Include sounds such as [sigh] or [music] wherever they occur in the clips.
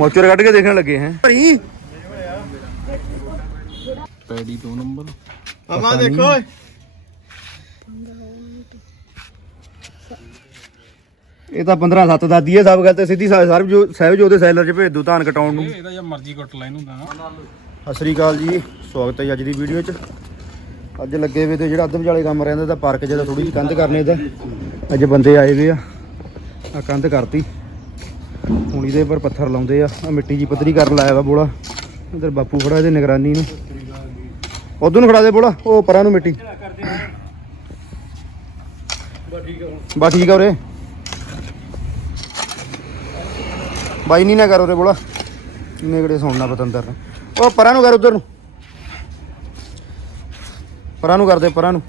ਮੋਚਰ ਕੱਢ ਕੇ ਦੇਖਣ ਲੱਗੇ ਹੈ। ਭਰੀ ਪੈਡੀ 2 ਨੰਬਰ। ਅਮਾ ਦੇਖੋ। ਇਹ ਤਾਂ 15 7 ਦਾਦੀ ਹੈ ਸਭ ਗੱਲ ਤੇ ਸਿੱਧੀ ਸਰਬ ਜੋ ਸਹਿਬ ਜੋ ਦੇ ਸੈਲਰ ਚ ਭੇਜ ਦੋ ਧਾਨ ਕਟਾਉਣ ਨੂੰ। ਇਹਦਾ ਜਾਂ ਮਰਜ਼ੀ ਕੱਟ ਲੈ ਇਹਨੂੰ ਤਾਂ। ਸਤਿ ਸ੍ਰੀ ਅਕਾਲ ਜੀ ਸਵਾਗਤ ਹੈ ਜੀ ਅੱਜ ਦੀ ਵੀਡੀਓ 'ਚ। ਅੱਜ ਲੱਗੇ ਵੇ ਤੇ ਜਿਹੜਾ ਅੱਧ ਵਿਚਾਲੇ ਕੰਮ ਰਹਿੰਦਾ ਤਾਂ ਪਾਰਕ ਜਿਹਦਾ ਥੋੜੀ ਜਿਹੀ ਕੰਧ ਕਰਨੇ ਦਾ ਅੱਜ ਬੰਦੇ ਆਏ ਵੇ ਆ। ਆ ਕੰਧ ਕਰਤੀ। ਹੁਣ ਇਹਦੇ ਪਰ ਪੱਥਰ ਲਾਉਂਦੇ ਆ। ਆ ਮਿੱਟੀ ਜੀ ਪੱਧਰੀ ਕਰਨ ਲਾਇਆ ਵਾ ਬੋਲਾ। ਇਧਰ ਬਾਪੂ ਖੜਾ, ਇਹਦੇ ਨਿਗਰਾਨੀ ਨੂੰ। ਉਧਰ ਨੂੰ ਖੜਾ ਦੇ ਬੋਲਾ, ਉਹ ਪਰਾਂ ਨੂੰ ਮਿੱਟੀ। ਬਾ ਠੀਕ ਆ ਉਰੇ। ਬਾਈ ਨਹੀਂ ਨਾ ਕਰ ਉਰੇ ਬੋਲਾ। ਇਹਨੇ ਕਿਹੜੇ ਪਤੰਦਰ ਨੇ। ਉਹ ਪਰਾਂ ਨੂੰ ਕਰ ਉਧਰ ਨੂੰ। ਪਰਾਂ ਨੂੰ ਕਰਦੇ ਪਰਾਂ ਨੂੰ।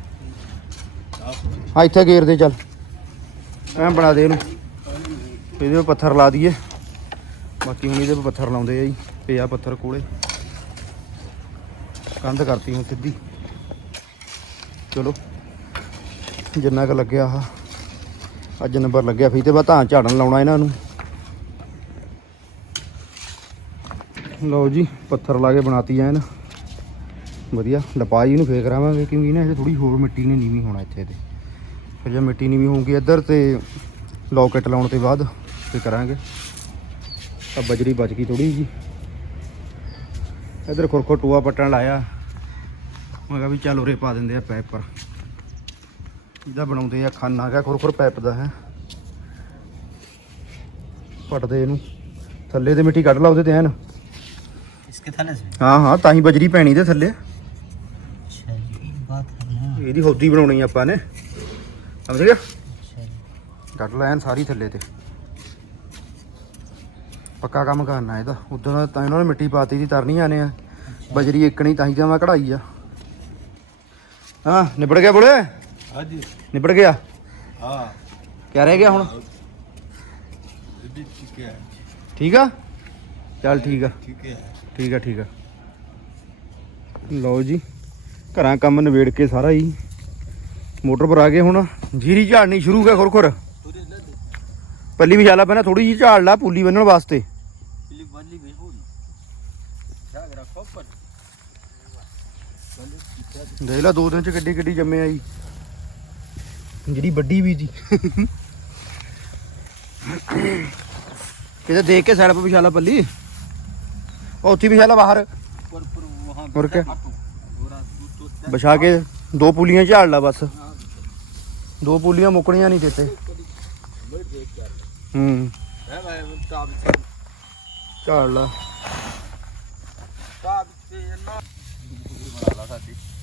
ਹਾਂ, ਇੱਥੇ ਗੇਰ ਦੇ ਚੱਲ। ਐਂ ਬਣਾ ਦੇ ਇਹਨੂੰ। ਇਹਦੇ 'ਤੇ ਪੱਥਰ ਲਾ ਦਈਏ। ਬਾਕੀ ਹੁਣ ਇਹਦੇ 'ਤੇ ਪੱਥਰ ਲਾਉਂਦੇ ਆ ਜੀ, ਪਿਆ ਪੱਥਰ ਕੋਲੇ। ਕੰਧ ਕਰਤੀ ਹੁਣ ਸਿੱਧੀ। ਚਲੋ, ਜਿੰਨਾ ਕੁ ਲੱਗਿਆ ਆ ਅੱਜ ਨੰਬਰ ਲੱਗਿਆ ਫਿਰ ਤੇ ਬਾਅਦ ਤਾਂ ਝਾੜਨ ਲਾਉਣਾ ਇਹਨਾਂ ਨੂੰ। ਲਓ ਜੀ, ਪੱਥਰ ਲਾ ਕੇ ਬਣਾਤੀ ਐਨ ਵਧੀਆ ਲਪਾਈ ਇਹਨੂੰ ਫੇਕ ਕਰਾਵਾਂਗੇ, ਕਿਉਂਕਿ ਨਾ ਇਹ ਥੋੜੀ ਹੋਰ ਮਿੱਟੀ ਨੇ ਨੀਵੀਂ ਹੋਣਾ ਇੱਥੇ ਤੇ। ਫਿਰ ਜੇ ਮਿੱਟੀ ਨੀਵੀਂ ਹੋਊਗੀ ਇੱਧਰ ਤੇ ਲੌਕਟ ਲਾਉਣ ਤੋਂ ਬਾਅਦ। ਫੇਰ ਕਰਾਂਗੇ ਤਾਂ ਬਜਰੀ ਬਚ ਗਈ ਥੋੜੀ ਜੀ ਇੱਧਰ ਖੁਰਖੁਰ ਟੂਆ ਪੱਟਣ ਲਾਇਆ ਮੈਂ ਕਿਹਾ ਵੀ ਚੱਲ ਉਰੇ ਪਾ ਦਿੰਦੇ ਆ ਪਾਈਪ ਪਰ ਇਹਦਾ ਬਣਾਉਂਦੇ ਆ ਖਾਨਾ ਹੈਗਾ ਖੁਰਖੁਰ ਪਾਈਪ ਦਾ ਹੈ ਪੱਟਦੇ ਇਹਨੂੰ ਥੱਲੇ ਤੇ ਮਿੱਟੀ ਕੱਢ ਲਾ ਉਹਦੇ ਤੇ ਐਨ इसके थाने से ਹਾਂ ਹਾਂ ਤਾਂ ਹੀ ਬਜਰੀ ਪੈਣੀ ਤੇ ਥੱਲੇ अच्छा ये बात है ना ਇਹਦੀ ਹੌਦੀ ਬਣਾਉਣੀ ਆ ਆਪਾਂ ਨੇ ਸਮਝ ਗਿਆ अच्छा ਕੱਢ ਲੈ ਐਨ ਸਾਰੀ ਥੱਲੇ ਤੇ ਪੱਕਾ ਕੰਮ ਕਰਨਾ ਇਹਦਾ। ਉਦੋਂ ਤਾਂ ਇਹਨਾਂ ਨੇ ਮਿੱਟੀ ਪਾਤੀ ਦੀ ਤਰਨੀ ਆਨੇ ਆ ਬਜਰੀ ਇੱਕਣੀ ਤਾਂ ਹੀ ਤਾਂ ਮੈਂ ਕਢਾਈ ਆ। ਹਾਂ ਨਿਬੜ ਗਿਆ ਬੋਲੇ ਹਾਂਜੀ। ਨਿਬੜ ਗਿਆ? ਹਾਂ। ਕਿਆ ਰਹਿ ਗਿਆ ਹੁਣ? ਠੀਕ ਆ? ਚੱਲ ਠੀਕ ਆ। ਠੀਕ ਆ ਠੀਕ ਆ। ਲਓ ਜੀ ਘਰਾਂ ਕੰਮ ਨਿਬੇੜ ਕੇ ਸਾਰਾ ਹੀ। ਮੋਟਰ ਪਰ ਆ ਗਏ ਹੁਣ। ਜੀਰੀ ਝਾੜਨੀ ਸ਼ੁਰੂ ਕਰ ਖੁਰਖੁਰ। ਪੱਲੀ ਵਿਛਾਲਾ ਪੈਣਾ ਥੋੜੀ ਜਿਹੀ ਝਾੜ ਲਾ ਪੂਲੀ ਬੰਨਣ ਵਾਸਤੇ। ਦੇਖ ਲਾ ਦੋ ਦਿਨ ਚ ਗੱਡੀ ਗੱਡੀ ਜੰਮੇ ਆਈ ਜਿਹੜੀ ਵੱਡੀ ਵੀ ਜੀ ਕਿਤੇ ਦੇਖ ਕੇ ਸਾਈਡ 'ਤੇ ਵਿਛਾਲਾ ਪੱਲੀ ਉਹ ਉੱਥੇ ਵਿਛਾਲਾ ਬਾਹਰ पर पर वहां और क्या? पूरा दूध तो ਵਿਛਾ ਕੇ ਦੋ ਪੁਲੀਆਂ ਝਾੜ ਲਾ ਬਸ ਦੋ ਪੁਲੀਆਂ ਮੁੱਕਣੀਆਂ ਨਹੀਂ ਦਿੱਤੇ ਹੂੰ है भाई टाप से ਝਾੜ ਲਾ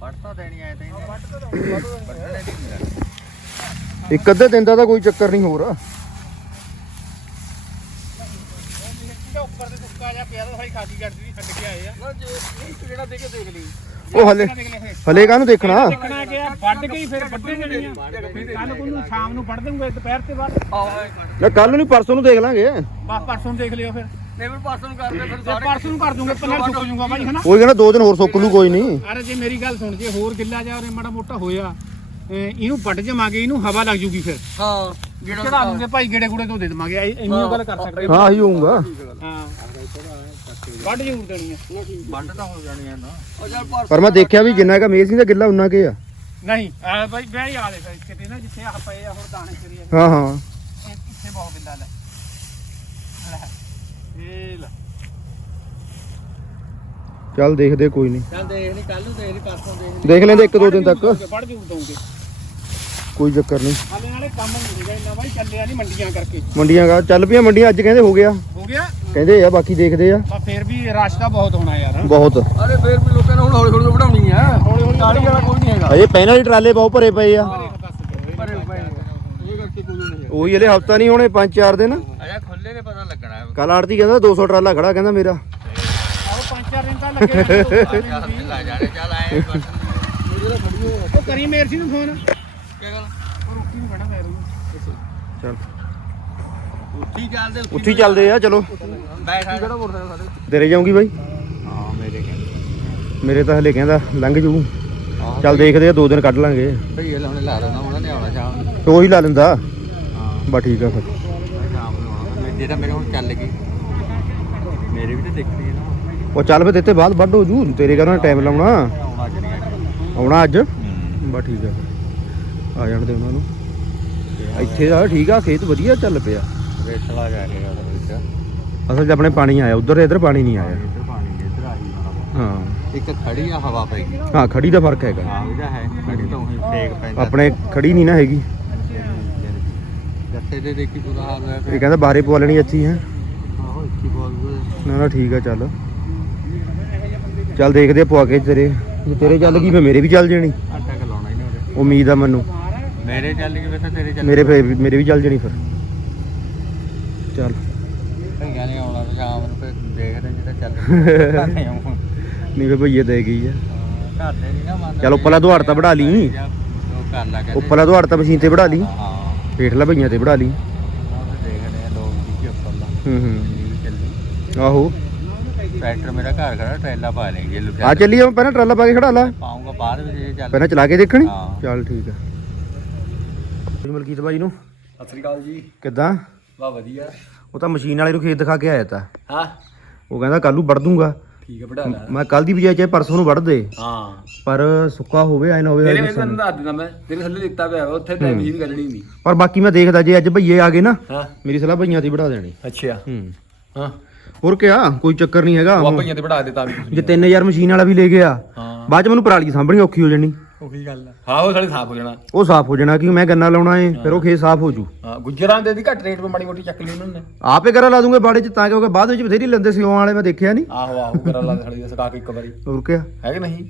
ਨਹੀਂ ਫੜ ਤਾਂ ਦੇਣੀ ਆਏ ਤੇ ਇੱਕ ਅੱਧੇ ਦਿਨ ਦਾ ਤਾਂ ਕੋਈ ਚੱਕਰ ਨਹੀਂ ਹੋਰ। ਤੇ ਉੱਪਰ ਤੇ ਸੁੱਕਾ ਜਿਹਾ ਪਿਆ ਤਾਂ ਸਾਰੀ ਖਾਦੀ ਕਰਦੀ ਛੱਡ ਕੇ ਆਏ ਆ। ਨਾ ਜੇ ਇੱਕ ਜਿਹੜਾ ਦੇ ਕੇ ਦੇਖ ਲਈ। ਉਹ ਹਲੇ ਹਲੇ ਕਾਹਨੂੰ ਦੇਖਣਾ? ਦੇਖਣਾ ਕਿ ਆ ਵੱਢ ਕੇ ਹੀ ਫਿਰ ਵੱਢੇ ਨਹੀਂ ਆ। ਕੱਲ ਨੂੰ ਸ਼ਾਮ ਨੂੰ ਵੱਢ ਦੂੰਗੇ ਦੁਪਹਿਰ ਤੇ ਬਾਅਦ। ਨਾ ਕੱਲ ਨੂੰ ਪਰਸੋਂ ਨੂੰ ਦੇਖ ਲਾਂਗੇ। ਬਸ ਪਰਸੋਂ ਨੂੰ ਦੇਖ ਲਿਓ ਫਿਰ। ਫਿਰ ਪਰਸੋਂ ਨੂੰ ਕਰਦੇ ਫਿਰ ਤੇ ਪਰਸੋਂ ਨੂੰ ਕਰ ਦੂੰਗੇ ਪੰਨਾ ਸੁੱਕ ਜੂਗਾ ਭਾਈ ਹਨਾ? ਕੋਈ ਕਹਿੰਦਾ ਦੋ ਦਿਨ ਹੋਰ ਸੁੱਕ ਲੂ ਕੋਈ ਨਹੀਂ। ਅਰੇ ਜੇ ਮੇਰੀ ਗੱਲ ਸੁਣ ਜੇ ਹੋਰ ਗਿੱਲਾ ਜਾ ਉਰੇ ਮਾੜਾ ਮੋਟਾ ਹੋਇਆ ਇਹ- ਇਹਨੂੰ ਵੱਢ ਜਮਾਗੇ ਇਹਨੂੰ ਹਵਾ ਲੱਗ ਜੂਗੀ ਫਿਰ। ਹਾਂ ਚੜਾ ਦੂੰਗੇ ਭਾਈ ਗੇੜੇ ਗੁੜੇ ਤੋਂ ਦੇ ਦੇਵਾਂਗੇ ਇੰਨੀ ਗੱਲ ਕਰ ਸਕਦੇ ਹਾਂ ਆਹੀ ਹੋਊਗਾ। ਹਾਂ। ਵੱਢ ਜ਼ਰੂਰ ਦੇਣੀ ਆ। ਵੱਢ ਤਾਂ ਹੋ ਜਾਣੀ ਹੈ ਨਾ। ਉਹ ਚੱਲ ਪਰਸੋਂ ਪਰ ਮੈਂ ਦੇਖਿਆ ਵੀ ਜਿੰਨਾ ਕਾ ਮੇਜ਼ ਨਹੀਂ ਦਾ ਗਿੱਲਾ ਉਨਾ ਕੇ ਆ। ਨਹੀਂ ਆ ਭਾਈ ਬਹਿ ਆ ਦੇ ਕਿਤੇ ਨਾ ਜਿੱਥੇ ਆ ਪਏ ਆ ਹੁਣ ਦਾਣੇ ਕਰੀਏ ਹਾਂ ਹਾਂ। ਇੱਥੇ ਬਹੁਤ ਗਿੱਲਾ ਲੈ ਲੈ ਇਹ ਲੈ ਚੱਲ ਦੇਖਦੇ ਕੋਈ ਨਹੀਂ ਚੱਲ ਦੇਖ ਲਈ ਕੱਲ ਨੂੰ ਦੇਖ ਲਈ ਪਰਸੋਂ ਦੇਖ ਲਈ ਦੇਖ ਲੈਂਦੇ ਇੱਕ ਦੋ ਦਿਨ ਤੱਕ ਦਊਂਗੇ ਕੋਈ ਚੱਕਰ ਨਹੀਂ ਹਾਲੇ ਨਾਲੇ ਕੰਮ ਨਹੀਂ ਹੈਗਾ ਇੰਨਾ ਬਾਈ ਚੱਲਿਆ ਨਹੀਂ ਮੰਡੀਆਂ ਕਰਕੇ ਮੰਡੀਆਂ ਗਾ ਚੱਲ ਪਈਆਂ ਮੰਡੀਆਂ ਅੱਜ ਕਹਿੰਦੇ ਹੋ ਗਿਆ ਹੋ ਗਿਆ ਕਹਿੰਦੇ ਆ ਬਾਕੀ ਦੇਖਦੇ ਆ ਪਰ ਫਿਰ ਵੀ ਰਸ਼ ਤਾਂ ਬਹੁਤ ਹੋਣਾ ਯਾਰ ਬਹੁਤ ਅਰੇ ਫੇਰ ਵੀ ਲੋਕਾਂ ਨੇ ਹੁਣ ਹੌਲੀ ਹੌਲੀ ਵਧਾਉਣੀ ਆ ਹੌਲੀ ਹੌਲੀ ਗਾੜੀ ਵਾਲਾ ਕੋਈ ਨਹੀਂ ਹੈਗਾ ਅਜੇ ਪਹਿਲਾਂ ਹੀ ਟਰਾਲੇ ਬਹੁਤ ਭਰੇ ਪਏ ਆ ਭਰੇ ਪਏ ਨੇ। ਇਹ ਕਰਕੇ ਕੋਈ ਨਹੀਂ ਹੈਗਾ ਉਹੀ ਹਲੇ ਹਫਤਾ ਨਹੀਂ ਹੋਣੇ ਪੰਜ ਚਾਰ ਦਿਨ ਅਜਾ ਖੁੱਲੇ ਨੇ ਪਤਾ ਲੱਗਣਾ ਕੱਲ ਆੜਤੀ ਕਹਿੰਦਾ 200 ਟਰਾਲਾ ਖੜਾ ਕਹਿੰਦਾ ਮੇਰਾ ਤਾਂ ਲੱਗੇ ਰਹਿੰਦੇ ਦੋ ਚੱਲ ਲੈ ਜਾਣੇ ਚੱਲ ਆਏ ਬਸ ਮੇਰੇ ਤਾਂ ਖੜੀ ਹੋ ਉਹ ਕਰੀ ਮੇਰ ਸੀ ਨੂੰ ਫੋਨ। ਕੀ ਗੱਲ? ਉਹ ਰੋਟੀ ਨੂੰ ਖੜਾ ਮੈਂ ਰਹੂੰ ਚਲ। ਉੱਠੀ ਚੱਲਦੇ ਉੱਥੇ ਹੀ ਚੱਲਦੇ ਆ ਚਲੋ। ਬੈਠ ਕਿਹੜਾ ਮੋਟਰਸਾਈਕਲ ਸਾਡੇ ਤੇਰੇ ਜਾਊਂਗੀ ਬਾਈ? ਹਾਂ ਮੇਰੇ ਕਹਿੰਦੇ ਮੇਰੇ ਤਾਂ ਹਲੇ ਕਹਿੰਦਾ ਲੰਘ ਜੂ। ਚੱਲ ਦੇਖਦੇ ਆ ਦੋ ਦਿਨ ਕੱਢ ਲਾਂਗੇ। ਭਈ ਇਹ ਲਾਉਣੇ ਲਾ ਦੇਣਾ ਉਹਨਾਂ ਨੇ। ਆਉਣਾ ਸ਼ਾਮ ਉਹੀ ਲਾ ਲੈਂਦਾ। ਹਾਂ। ਬਾ ਠੀਕ ਆ ਫਿਰ। ਸ਼ਾਮ ਨੂੰ ਆਉਣਾ ਜਿਹੜਾ ਮੇਰੇ ਹੁਣ ਚੱਲ ਗਈ। ਮੇਰੇ ਵੀ ਤਾਂ ਦੇਖਣੀ ਹੈ ਨਾ। ਉਹ ਚੱਲ ਫਿਰ ਦਿੱਤੇ ਬਾਅਦ ਵੱਢ ਹੋ ਜੂ ਤੇਰੇ ਘਰੋਂ ਟਾਈਮ ਲਾਉਣਾ। ਆਉਣਾ ਅੱਜ? ਬਾ ਠੀਕ ਆ। ਫਿਰ ਆ ਜਾਣ ਦੇ ਉਹਨਾਂ ਨੂੰ। ਇੱਥੇ ਦਾ ਠੀਕ ਆ ਖੇਤ ਵਧੀਆ ਚੱਲ ਪਿਆ। ਰੇਸਲਾ ਜਾ ਰਿਹਾ ਉਹਦੇ ਵਿੱਚ। ਅਸਲ 'ਚ ਆਪਣੇ ਪਾਣੀ ਆਇਆ ਉਧਰ ਇਧਰ ਪਾਣੀ ਨਹੀਂ ਆਇਆ। ਇੱਧਰ ਪਾਣੀ ਨੇ ਇੱਧਰ ਆਹੀ ਹੋਣਾ ਵਾ। ਹਾਂ। ਇੱਕ ਖੜੀ ਆ ਹਵਾ ਪੈ ਗਈ। ਹਾਂ ਖੜੀ ਦਾ ਫ਼ਰਕ ਹੈਗਾ। ਹਾਂ ਉਹਦਾ ਹੈ। ਖੜੀ ਤਾਂ ਉਹੀ ਫੇਕ ਪੈਂਦਾ। ਆਪਣੇ ਖੜੀ ਨਹੀਂ ਨਾ ਹੈਗੀ। ਜੱਥੇ ਦੇ ਦੇਖੀ ਪੂਰਾ ਹਾਲ ਹੋਇਆ ਇਹ ਪਿਆ ਕਹਿੰਦਾ ਬਾਹਰੇ ਪਵਾ ਲੈਣੀ ਇੱਥੇ ਹੀ ਹੈ। ਆਹੋ ਇੱਕੀ ਬੋਲ ਨਾ ਨਾ ਠੀਕ ਆ ਚੱਲ। ਚੱਲ ਦੇਖਦੇ ਆ ਪਵਾ ਕੇ ਤੇਰੇ। ਜੇ ਤੇਰੇ ਚੱਲ ਗਈ ਫੇ ਮੇਰੇ ਵੀ ਚੱਲ ਜਾਣੀ। ਆਟਾ ਕ ਉਹਦੇ। ਉਮੀਦ ਆ ਮੈਨੂੰ। ਮੇਰੇ ਚੱਲ ਗਏ ਵੈਸੇ ਤੇਰੇ ਚੱਲ ਮੇਰੇ ਫੇ ਮੇਰੇ ਵੀ ਚੱਲ ਜਾਣੀ ਫਿਰ। ਚੱਲ। ਭਈਆਂ ਨੇ ਆਉਣਾ ਤੇ ਸ਼ਾਮ ਨੂੰ ਫਿਰ ਦੇਖਦੇ ਜਿਹੜਾ ਚੱਲ ਨਹੀਂ ਫੇ ਭਈਏ ਦੇ ਗਈ ਆ। ਘਰ ਦੇ ਨਹੀਂ ਨਾ ਮੰਨਦੇ। ਚੱਲ ਉੱਪਰਲਾ ਦੁਹਾਰ ਤਾਂ ਵੜਾ ਲਈ। ਉਹ ਕਰ ਲਾ ਉੱਪਰਲਾ ਦੁਹਾਰ ਤਾਂ ਮਸ਼ੀਨ ਤੇ ਵੜਾ ਲਈ। ਹਾਂ। ਹੇਠਲਾ ਭਈਆਂ ਤੇ ਵੜਾ ਲਈ। ਦੇਖਦੇ ਆ ਲੋਕ ਕੀ ਉੱਪਰਲਾ। ਹੂੰ ਹੂੰ। ਆਹੋ। ਟਰੈਕਟਰ ਮੇਰਾ ਘਰ ਖੜਾ ਟਰੈਲਾ ਪਾ ਲੈਂਗੇ ਆ ਲੁਧਿਆਣਾ ਚੱਲੀਏ ਮੈਂ ਪਹਿਲਾਂ ਟਰਾਲਾ ਪਾ ਕੇ ਖੜਾ ਲਾ। ਪਾਉਂਗਾ ਬਾਅਦ ਵਿੱਚ ਇਹ ਚੱਲ ਪਹਿਲਾਂ ਚਲਾ ਕੇ ਦੇਖਣੀ? ਹਾਂ। ਚੱਲ ਠੀਕ ਆ। ਜੀ ਮਲਕੀਤ ਬਾਈ ਨੂੰ। ਸਤਿ ਸ੍ਰੀ ਅਕਾਲ ਜੀ। ਕਿੱਦਾਂ? ਵਾਹ ਵਧੀਆ। ਉਹ ਤਾਂ ਮਸ਼ੀਨ ਵਾਲੇ ਨੂੰ ਖੇਤ ਦਿਖਾ ਕੇ ਆਇਆ ਤਾ। ਹਾਂ। ਉਹ ਕਹਿੰਦਾ ਕੱਲ ਨੂੰ ਵੜ ਦੂੰਗਾ। ਠੀਕ ਹੈ ਬੜਾ ਲੈ। ਮੈਂ ਕੱਲ ਦੀ ਬਜਾਏ ਚਾਹੇ ਪਰਸੋਂ ਨੂੰ ਵੜ ਦੇ। ਹਾਂ। ਪਰ ਸੁੱਕਾ ਹੋਵੇ ਐ ਨਾ ਹੋਵੇ ਤੇਰੇ ਅੱਜ ਵਿੱਚ। ਤੁਹਾਨੂੰ ਦੱਸ ਦਿੰਦਾ ਮੈਂ। ਤੇਰੇ ਥੱਲੇ ਦਿੱਤਾ ਪਿਆ ਵਾ, ਉੱਥੇ ਟਾਈਮ ਮਸ਼ੀਨ ਕੱਢਣੀ ਨਹੀਂ। ਪਰ ਬਾਕੀ ਮੈਂ ਦੇਖਦਾ ਜੇ ਅੱਜ ਭਈਏ ਆ ਗਏ ਨਾ ਹਾਂ। ਮੇਰੀ ਸਲਾਹ ਭਈਆਂ ਤੇ ਵੜਾ ਦੇਣੀ। ਅੱਛਾ। ਹੂੰ। ਹਾਂ। ਹੋਰ ਕਿਆ ਕੋਈ ਚੱਕਰ ਨਹੀਂ ਹੈਗਾ। ਉਹ ਭਈਆਂ ਤੇ ਵੜਾ ਦੇ ਤਾਂ ਵੀ ਜੇ 3000 ਮਸ਼ੀਨ ਵਾਲਾ ਵੀ ਲੈ ਗਿਆ ਹਾਂ। ਬਾਅਦ ਚ ਮੈਨੂੰ ਪਰਾਲੀ ਸਾਂਭਣੀ ਔਖੀ ਹੋ ਜਾਣੀ। ਉਹੀ ਗੱਲ ਆ। ਹਾਂ ਉਹ ਸਾਲੇ ਸਾਫ਼ ਹੋ ਜਾਣਾ। ਉਹ ਸਾਫ਼ ਹੋ ਜਾਣਾ ਕਿ ਮੈਂ ਗੰਨਾ ਲਾਉਣਾ ਏ ਫਿਰ ਉਹ ਖੇਤ ਸਾਫ਼ ਹੋ ਜੂ। ਹਾਂ ਗੁੱਜਰਾਂ ਦੇ ਦੀ ਘੱਟ ਰੇਟ 'ਤੇ ਮਾੜੀ ਮੋਟੀ ਚੱਕ ਲਈ ਉਹਨਾਂ ਨੇ। ਆਪੇ ਕਰਾ ਲਾ ਦੂੰਗੇ ਬਾੜੇ ਚ ਤਾਂ ਕਿਉਂਕਿ ਬਾਅਦ ਵਿੱਚ ਬਥੇਰੀ ਲੈਂਦੇ ਸੀ ਉਹ ਵਾਲੇ ਮੈਂ ਦੇਖਿਆ ਨਹੀਂ ਆਹੋ ਆਹੋ ਕਰਾ ਲਾ ਸਾਲੀ ਦਾ ਸਕਾ ਕੇ ਇੱਕ ਵਾਰੀ। ਹੋਰ ਕਿਆ? ਹੈ ਕਿ ਨਹੀਂ?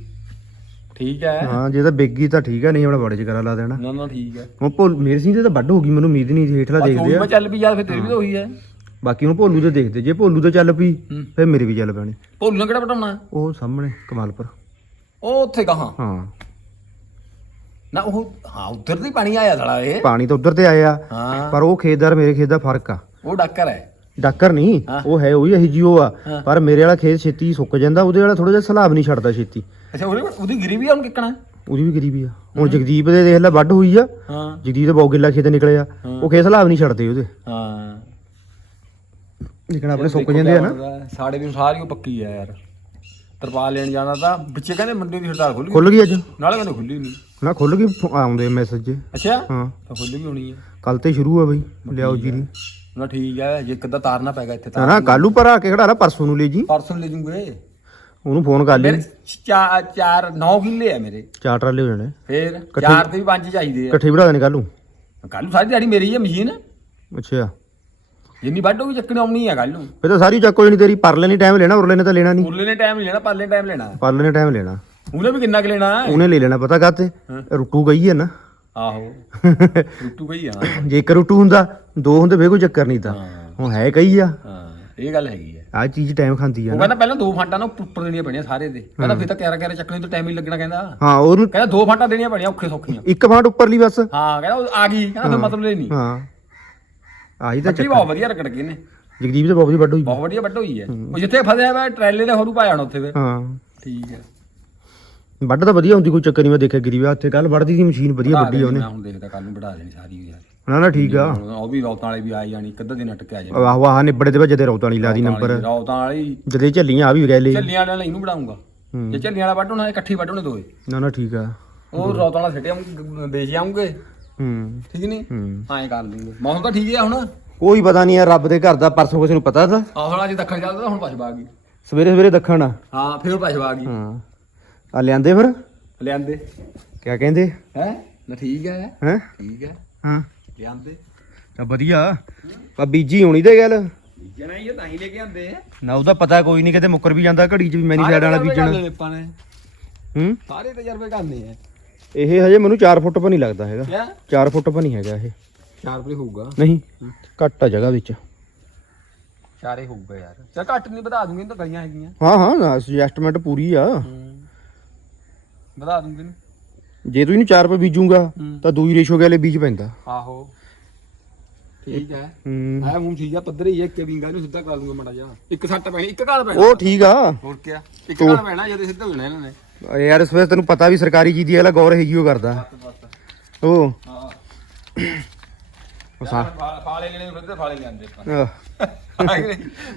ਠੀਕ ਹੈ। ਹਾਂ ਜੇ ਤਾਂ ਬਿੱਗੀ ਤਾਂ ਠੀਕ ਹੈ ਨਹੀਂ ਆਪਣਾ ਬਾੜੇ ਚ ਕਰਾ ਲਾ ਦੇਣਾ। ਨਾ ਨਾ ਠੀਕ ਹੈ। ਹੁਣ ਭੋਲ ਮੇਰੀ ਸੀ ਤੇ ਤਾਂ ਵੱਡ ਹੋ ਗਈ ਮੈਨੂੰ ਉਮੀਦ ਨਹੀਂ ਸੀ ਹੇਠਲਾ ਦੇਖਦੇ ਉਹੀ ਆ। ਮੈਂ ਚੱਲ ਵੀ ਯਾਰ ਫਿਰ ਤੇਰੀ ਵੀ ਤਾਂ ਉਹੀ ਹੈ। ਬਾਕੀ ਹੁਣ ਭੋਲੂ ਤੇ ਦੇਖਦੇ ਜੇ ਭੋਲੂ ਤੇ ਚੱਲ ਪਈ ਹੂੰ। ਫਿਰ ਮੇਰੇ ਵੀ ਚੱਲ ਪੈਣੀ। ਭੋਲੂ ਨੇ ਕਿਹੜਾ ਪਟਾਉਣਾ ਉਹ ਸਾਹਮਣੇ ਕਮਾਲਪੁਰ। ਉਹ ਉੱਥੇ ਕਹਾਂ ਹਾਂ। ਨਾ ਉਹ ਹਾਂ ਉੱਧਰ ਦੀ ਪਾਣੀ ਆਇਆ ਸਾਲਾ ਇਹ। ਪਾਣੀ ਤਾਂ ਉਧਰ ਤੇ ਆਇਆ ਹਾਂ। ਪਰ ਉਹ ਖੇਤਦਾਰ ਮੇਰੇ ਖੇਤ ਦਾ ਫ਼ਰਕ ਆ। ਉਹ ਡਾਕਰ ਹੈ। ਡਾਕਰ ਨਹੀਂ ਹਾਂ। ਉਹ ਹੈ ਉਹੀ ਇਹੀ ਜਿਓ ਆ। ਹਾਂ। ਪਰ ਮੇਰੇ ਵਾਲਾ ਖੇਤ ਛੇਤੀ ਸੁੱਕ ਜਾਂਦਾ ਉਹਦੇ ਵਾਲਾ ਥੋੜਾ ਜਿਹਾ ਸਲਾਬ ਨਹੀਂ ਛੱਡਦਾ ਛੇਤੀ। ਅੱਛਾ ਉਹਦੀ ਉਹਦੀ ਗਿਰੀ ਵੀ ਹੁਣ ਕਿੱਕਣਾ? ਉਹਦੀ ਵੀ ਗਰੀਬੀ ਆ। ਹੁਣ ਜਗਦੀਪ ਦੇ ਦੇਖ ਲੈ ਵੱਢ ਹੋਈ ਆ। ਹਾਂ। ਜਗਦੀਪ ਦੇ ਬਹੁਤ ਗਿੱਲਾ ਖੇਤ ਨਿਕਲਿਆ। ਉਹ ਖੇਤ ਸਲਾਬ ਨਹੀਂ ਛੱਡਦੇ ਉਹਦੇ। ਹਾਂ। ਲੇਕਿਨ ਆਪਣੇ ਸੁੱਕ ਜਾਂਦੇ ਆ ਨਾ। ਸਾਡੇ ਵੀ ਸਾਰੀ ਉਹ ਪੱਕੀ ਆ ਯਾਰ। ਤਰਪਾਲ ਲੈਣ ਜਾਣਾ ਤਾਂ ਵਿੱਚੇ ਕਹਿੰਦੇ ਮੰਡੀ ਦੀ ਹੜਤਾਲ ਖੁੱਲ ਗਈ ਖੁੱਲ ਗਈ ਅੱਜ? ਨਾਲੇ ਕਹਿੰਦੇ ਖੁੱਲੀ ਨਹੀਂ ਨਾ ਖੁੱਲ ਗਈ ਫ- ਆਉਂਦੇ ਮੈਸੇਜ ਅੱਛਾ? ਹਾਂ। ਤਾਂ ਖੁੱਲ ਗਈ ਹੋਣੀ ਹੈ ਕੱਲ ਤੇ ਸ਼ੁਰੂ ਆ ਬਈ ਲਿਆਓ ਜੀਰੀ ਨਾ। ਠੀਕ ਹੈ ਜੇ ਕਿੱਦਾਂ ਤਾਰਨਾ ਪੈਗਾ ਇੱਥੇ ਤਾਂ ਨਾ ਕੱਲੂ ਪਰ ਆ ਕੇ ਖੜਾ ਲਾ ਪਰਸੋਂ ਨੂੰ ਲੈ ਜੀ। ਪਰਸੋਂ ਲੈ ਜੂਗੇ। ਉਹਨੂੰ ਫੋਨ ਕਰ ਲਈ ਮੇਰੇ ਚਾਰ ਚਾਰ 9 ਕਿੱਲੇ ਆ ਮੇਰੇ। ਚਾਰ ਟਰਾਲੇ ਹੋ ਜਾਣੇ। ਫੇਰ ਚਾਰ ਤੇ ਵੀ ਪੰਜ ਚਾਹੀਦੇ ਆ। ਇਕੱਠੇ ਵੜਾ ਦੇਣੇ ਕੱਲੂ ਕੱਲ ਨੂੰ ਸਾਰੀ ਦਿਹਾੜੀ ਮੇਰੀ ਹੈ ਮਸ਼ੀਨ। ਅੱਛਾ। ਜਿੰਨੀ ਵੱਢ ਹੋਊਗੀ ਚੱਕਣੀ ਆਉਣੀ ਹੈ ਕੱਲ ਨੂੰ। ਫੇ ਤਾਂ ਸਾਰੀ ਚੱਕੋ ਜਣੀ ਤੇਰੀ ਪਰਲੇ ਨੇ ਟਾਈਮ ਲੈਣਾ ਉਰਲੇ ਨੇ ਤਾਂ ਲੈਣਾ ਨਹੀਂ। ਉਰਲੇ ਨੇ ਟਾਈਮ ਲੈਣਾ ਪਰਲੇ ਟਾਈਮ ਲੈਣਾ। ਪਰਲੇ ਨੇ ਟਾਈਮ ਲੈਣਾ। ਉਹਨੇ ਵੀ ਕਿੰਨਾ ਕੁ ਲੈਣਾ? ਉਹਨੇ ਲੈ ਲੈਣਾ ਪਤਾ ਕਾਤੇ। ਰੁੱਟੂ ਗਈ ਹੈ ਨਾ। ਆਹੋ। ਰੁੱਟੂ ਗਈ ਹਾਂ ਜੇ ਇੱਕ ਰੁੱਟੂ ਹੁੰਦਾ ਦੋ ਹੁੰਦੇ ਫੇ ਕੋਈ ਚੱਕਰ ਨਹੀਂ ਤਾਂ। ਹਾਂ। ਹੁਣ ਹੈ ਕਈ ਆ। ਹਾਂ ਇਹ ਗੱਲ ਹੈਗੀ ਹੈ ਆ ਚੀਜ਼ ਟਾਈਮ ਖਾਂਦੀ ਆ ਉਹ ਨਾ। ਕਹਿੰਦਾ ਪਹਿਲਾਂ ਦੋ ਫਾਂਟਾਂ ਨਾ ਉੱਪਰ ਦੇਣੀਆਂ ਪੈਣੀਆਂ ਸਾਰੇ ਦੇ। ਕਹਿੰਦਾ ਫਿਰ ਤਾਂ ਕਿਆਰਾ ਕਿਆਰਾ ਚੱਕਣੀ ਤੋਂ ਟਾਈਮ ਹੀ ਲੱਗਣਾ ਕਹਿੰਦਾ। ਹਾਂ ਉਹਨੂੰ ਕਹਿੰਦਾ ਦੋ ਫਾਂਟਾਂ ਦੇਣੀਆਂ ਪੈਣੀਆਂ ਔਖੇ ਸੌਖੀਆਂ। ਇੱਕ ਫਾਂਟ ਉੱਪਰਲੀ ਬਸ। ਹਾਂ ਕਹਿੰਦਾ ਉਹ ਆ ਗਈ। ਕਹਿੰਦਾ ਫਿਰ ਮਤਲਬ ਨਹੀਂ ਹਾਂ। ਆਹੀ ਤਾਂ ਚੱਕੀ ਚੱਕਰ ਬਹੁਤ ਵਧੀਆ ਰਗੜ ਗਏ ਨੇ ਜਗਦੀਪ ਦੇ ਬਹੁਤ ਵੱਡ ਹੋਈ। ਬਹੁਤ ਵਧੀਆ ਵੱਡ ਹੋਈ ਹੈ। ਉਹ ਜਿੱਥੇ ਫਸਿਆ ਵਾ ਟਰੈਲੇ ਨੇ ਹੋਰੂ ਪਾਇਆ ਹੋਣਾ ਉੱਥੇ ਫਿਰ। ਹਾਂ। ਠੀਕ ਹੈ। ਵੱਡ ਤਾਂ ਵਧੀਆ ਹੁੰਦੀ ਕੋਈ ਚੱਕਰ ਨਹੀਂ ਮੈਂ ਦੇਖਿਆ ਗਰੀਬਾ ਉੱਥੇ। ਕੱਲ ਵੱਢਦੀ ਸੀ ਮਸ਼ੀਨ ਵਧੀਆ ਵੱਡੀ ਉਹਨੇ। ਹੁਣ ਦੇਖਦਾ ਕੱਲ ਨੂੰ ਵਧਾ ਦੇਣੀ ਸਾਰੀ ਯਾਰ ਨਾ ਨਾ ਠੀਕ ਆ। ਉਹ ਵੀ ਰੌਤਾਂ ਵਾਲੇ ਵੀ ਆਈ ਜਾਣੀ ਅੱਧਾ ਦਿਨ ਅਟਕੇ ਆ ਜਾਣੀ। ਆਹੋ ਆਹ ਨਿਬੜੇ ਦੇ ਭੱਜਦੇ ਰੌਤਾਂ ਵਾਲੀ ਲਾ ਦੀ ਨੰਬਰ। ਰੌਤਾਂ ਵਾਲੀ। ਜਦੇ ਝੱਲੀਆਂ ਆ ਵੀ ਗਏ ਲੈ ਝੱਲੀਆਂ ਵਾਲਾ ਇਹਨੂੰ ਵਧਾਉਂਗਾ। ਹੂੰ। ਜੇ ਝੱਲੀਆਂ ਵਾਲਾ ਵੱਢਣਾ ਇਕੱਠੀ ਵੱਢਣੇ ਦੋਏ ਨਾ ਨਾ ਠੀਕ ਆ। ਉਹ ਰੌਤਾਂ ਵਾਲਾ ਸਿੱਟੇ ਦੇਸ਼ ਆਉਂਗੇ ਹੂੰ। ਠੀਕ ਨਹੀਂ? ਹੂੰ। ਐਂ ਕਰ ਲੂੰਗੇ ਮੌਸਮ ਤਾਂ ਠੀਕ ਹੈ ਹੁਣ। ਕੋਈ ਪਤਾ ਨਹੀਂ ਯਾਰ ਰੱਬ ਦੇ ਘਰ ਦਾ ਪਰਸੋਂ ਕਿਸੇ ਨੂੰ ਪਤਾ ਤਾਂ। ਆਹਲਾ ਅੱਜ ਦੱਖਣ ਚੱਲਦਾ ਤਾਂ ਹੁਣ ਪਛਵਾ ਗਈ ਸਵੇਰੇ ਸਵੇਰੇ ਦੱਖਣ। ਆ ਹਾਂ ਫਿਰ ਪਛਵਾ ਗਈ ਹਾਂ। ਆ ਲਿਆਂਦੇ ਫਿਰ? ਲਿਆਂਦੇ। ਕਿਆ ਕਹਿੰਦੇ? ਹੈ? ਨਾ ਠੀਕ ਹੈ। ਹੈ? ਠੀਕ ਹੈ। ਹਾਂ। ਲਿਆਂਦੇ। ਤਾਂ ਵਧੀਆ। ਆ ਬੀਜੀ ਹੋਣੀ ਤੇ ਗੱਲ। ਜਣਾ ਇਹ ਤਾਂ ਹੀ ਲੈ ਕੇ ਆਂਦੇ ਨਾ ਉਹਦਾ ਪਤਾ ਕੋਈ ਨਹੀਂ ਕਿਤੇ ਮੁੱਕਰ ਵੀ ਜਾਂਦਾ ਘੜੀ 'ਚ ਵੀ ਮੈਨੀ ਸਾਈਡ ਵਾਲਾ ਬੀਜਣ। ਹੂੰ? ਸਾਰੇ ਤਜਰਬੇ ਕਰਨੇ ਆ। ਇਹ ਹਜੇ ਮੈਨੂੰ 4 ਫੁੱਟ ਪਰ ਨਹੀਂ ਲੱਗਦਾ ਹੈਗਾ। ਕਿਆ? 4 ਫੁੱਟ ਪਰ ਨਹੀਂ ਹੈਗਾ ਇਹ। 4 ਰੁਪਏ ਹੋਊਗਾ? ਨਹੀਂ ਘੱਟ ਆ ਜਗ੍ਹਾ ਵਿੱਚ। ਚਾਰੇ ਹੋਊਗਾ ਯਾਰ। ਚਾ ਘੱਟ ਨਹੀਂ ਵਧਾ ਦੂੰਗੀ ਤਾਂ ਗਲੀਆਂ ਹੈਗੀਆਂ। ਹਾਂ ਹਾਂ ਐਡਜਸਟਮੈਂਟ ਪੂਰੀ ਆ। ਵਧਾ ਦੂੰਗੀ। ਜੇ ਤੂੰ ਇਹਨੂੰ 4 ਰੁਪਏ ਬੀਜੂਗਾ। ਤਾਂ ਦੂਈ ਰੇਸ਼ੋ ਵਾਲੇ ਬੀਜ ਪੈਂਦਾ। ਆਹੋ। ਠੀਕ ਹੈ। ਹੂੰ। ਮੂੰਹ ਠੀਕ ਆ ਪੱਧਰ ਹੀ ਹੈ ਇੱਕ ਵਿੰਗਾ ਨੂੰ ਸਿੱਧਾ ਕਰ ਦੂੰਗਾ ਮੜਾ ਜਾ ਇੱਕ ਸੱਟ ਪੈਣੀ ਇੱਕ ਘਾਲ ਪੈਣਾ। ਉਹ ਠੀਕ ਆ। ਹੋਰ ਕੀ ਇੱਕ ਘਾਲ ਪੈਣਾ ਜਦ ਸਿੱਧਾ ਹੋ ਜਾਣਾ ਇਹਨਾਂ ਨੇ। ਯਾਰ ਇਸ ਵੇਲੇ ਤੈਨੂੰ ਪਤਾ ਵੀ ਸਰਕਾਰੀ ਚੀਜ਼ ਦੀ ਇਹਲਾ ਗੌਰ ਹੈਗੀ ਉਹ ਕਰਦਾ। ਉਹ ਹਾਂ। ਉਹ ਸਾ- ਫਾਲੇ ਲੈਣੇ ਫਿਰ ਤੇ ਫਾਲੇ ਜਾਂਦੇ ਆਪਾਂ।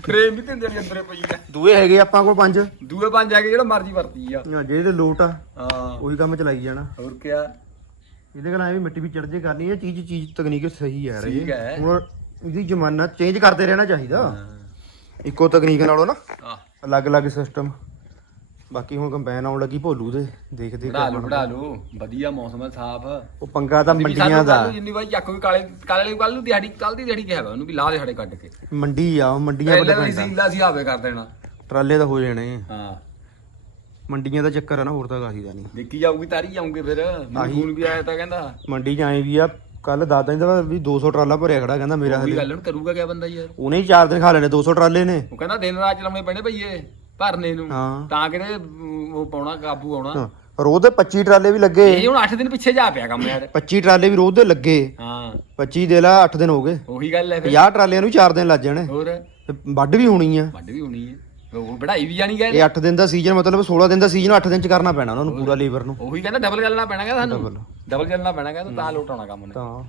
ਫਰੇਮ ਵੀ ਤਿੰਦੇ ਅੰਦਰੇ ਪਈ ਆ। ਦੂਏ ਹੈਗੇ ਆਪਾਂ ਕੋਲ ਪੰਜ। ਦੂਏ ਪੰਜ ਆ ਕੇ ਜਿਹੜਾ ਮਰਜ਼ੀ ਵਰਤੀ ਆ। ਜਿਹੜੇ ਤੇ ਲੋਟ ਆ ਹਾਂ। ਉਹੀ ਕੰਮ ਚਲਾਈ ਜਾਣਾ। ਹੋਰ ਕੀ ਇਹਦੇ ਨਾਲ ਐ ਵੀ ਮਿੱਟੀ ਵੀ ਚੜ ਜੇ ਕਰਨੀ ਇਹ ਚੀਜ਼ ਚੀਜ਼ ਤਕਨੀਕ ਸਹੀ ਹੈ ਠੀਕ ਹੈ। ਹੁਣ ਇਹਦੀ ਜ਼ਮਾਨਾ ਚੇਂਜ ਕਰਦੇ ਰਹਿਣਾ ਚਾਹੀਦਾ। ਇੱਕੋ ਤਕਨੀਕ ਨਾਲੋਂ ਨਾ ਆ ਅਲੱਗ-ਅਲੱਗ ਸਿਸਟਮ ਬਾਕੀ ਹੁਣ ਕੰਬਾਈਨ ਆਉਣ ਲੱਗੀ ਭੋਲੂ ਦੇ ਦੇਖਦੇ ਬੜਾ ਲੋ ਬੜਾ ਲੋ ਵਧੀਆ ਮੌਸਮ ਹੈ ਸਾਫ਼। ਉਹ ਪੰਗਾ ਤਾਂ ਮੰਡੀਆਂ ਦਾ। ਜਿੰਨੀ ਵਾਰੀ ਚੱਕ ਵੀ ਕਾਲੇ ਕਾਲੇ ਵਾਲੀ ਕੱਲ ਨੂੰ ਦਿਹਾੜੀ ਕੱਲ ਦੀ ਦਿਹਾੜੀ ਕਿਹਾ ਵਾ ਉਹਨੂੰ ਵੀ ਲਾ ਦੇ ਸਾਡੇ ਕੱਢ ਕੇ। ਮੰਡੀ ਆ ਉਹ ਮੰਡੀਆਂ ਵੀ ਡਿਪੈਂਡ ਸੀਲਾ ਸੀ ਹਾਵੇ ਕਰ ਦੇਣਾ। ਟਰਾਲੇ ਤਾਂ ਹੋ ਜਾਣੇ। ਹਾਂ। ਮੰਡੀਆਂ ਦਾ ਚੱਕਰ ਆ ਨਾ ਹੋਰ ਤਾਂ ਕਾਹੀ ਦਾ ਨਹੀਂ। ਦੇਖੀ ਜਾਊਗੀ ਤਾਰੀ ਜਾਊਂਗੇ ਫਿਰ। ਮੈਨੂੰ ਵੀ ਆਇਆ ਤਾਂ ਕਹਿੰਦਾ। ਮੰਡੀ 'ਚ ਆਏ ਵੀ ਆ ਕੱਲ ਦਾਦਾ ਜੀ ਦਾ ਵੀ 200 ਟਰਾਲਾ ਭਰਿਆ ਖੜਾ ਕਹਿੰਦਾ ਮੇਰਾ ਉਹੀ ਹਲੇ। ਗੱਲ ਕਰੂਗਾ ਕਿਆ ਬੰਦਾ ਯਾਰ। ਉਹਨੇ ਹੀ 4 ਦਿਨ ਖਾ ਲੈਣੇ 200 ਟਰਾਲੇ ਨੇ। ਉਹ ਕਹਿੰਦਾ ਦਿਨ ਰਾਤ ਚਲਾਉਣੇ ਪੈਣੇ ਭਈਏ। ਭਰਨੇ ਨੂੰ। ਹਾਂ। ਤਾਂ ਕਿਤੇ ਅਮ, ਉਹ ਪਾਉਣਾ ਕਾਬੂ ਆਉਣਾ। ਹਾਂ। ਰੋਜ਼ ਦੇ 25 ਟਰਾਲੇ ਵੀ ਲੱਗੇ। ਇਹ ਹੁਣ 8 ਦਿਨ ਪਿੱਛੇ ਜਾ ਪਿਆ ਕੰਮ ਯਾਰ। 25 ਟਰਾਲੇ ਵੀ ਰੋਜ਼ ਦੇ ਲੱਗੇ। ਹਾਂ। 25 ਦੇ ਲਾ 8 ਦਿਨ ਹੋ ਗਏ। ਉਹੀ ਗੱਲ ਹੈ ਫਿਰ। 50 ਟਰਾਲਿਆਂ ਨੂੰ 4 ਦਿਨ ਲੱਗ ਜਾਣੇ। ਹੋਰ? ਤੇ ਵੱਢ ਵੀ ਹੋਣੀ ਆ। ਵੱਡ ਵੀ ਹੋਣੀ ਹੈ ਉਹ ਵਢਾਈ ਵੀ ਜਾਣੀ ਗਏ ਇਹ 8 ਦਿਨ ਦਾ ਸੀਜ਼ਨ ਮਤਲਬ 16 ਦਿਨ ਦਾ ਸੀਜ਼ਨ 8 ਦਿਨ ਚ ਕਰਨਾ ਪੈਣਾ ਉਹਨਾਂ ਨੂੰ ਪੂਰਾ ਲੇਬਰ ਨੂੰ। ਉਹੀ ਕਹਿੰਦਾ ਡਬਲ ਚੱਲਣਾ ਪੈਣਾ ਕਹਿੰਦਾ ਸਾਨੂੰ। ਡਬਲ ਚੱਲਣਾ ਪੈਣਾ ਕਹਿੰਦਾ ਤਾਂ ਲੋਟ ਆਉਣਾ ਕੰਮ ਨੇ ਤਾਂ।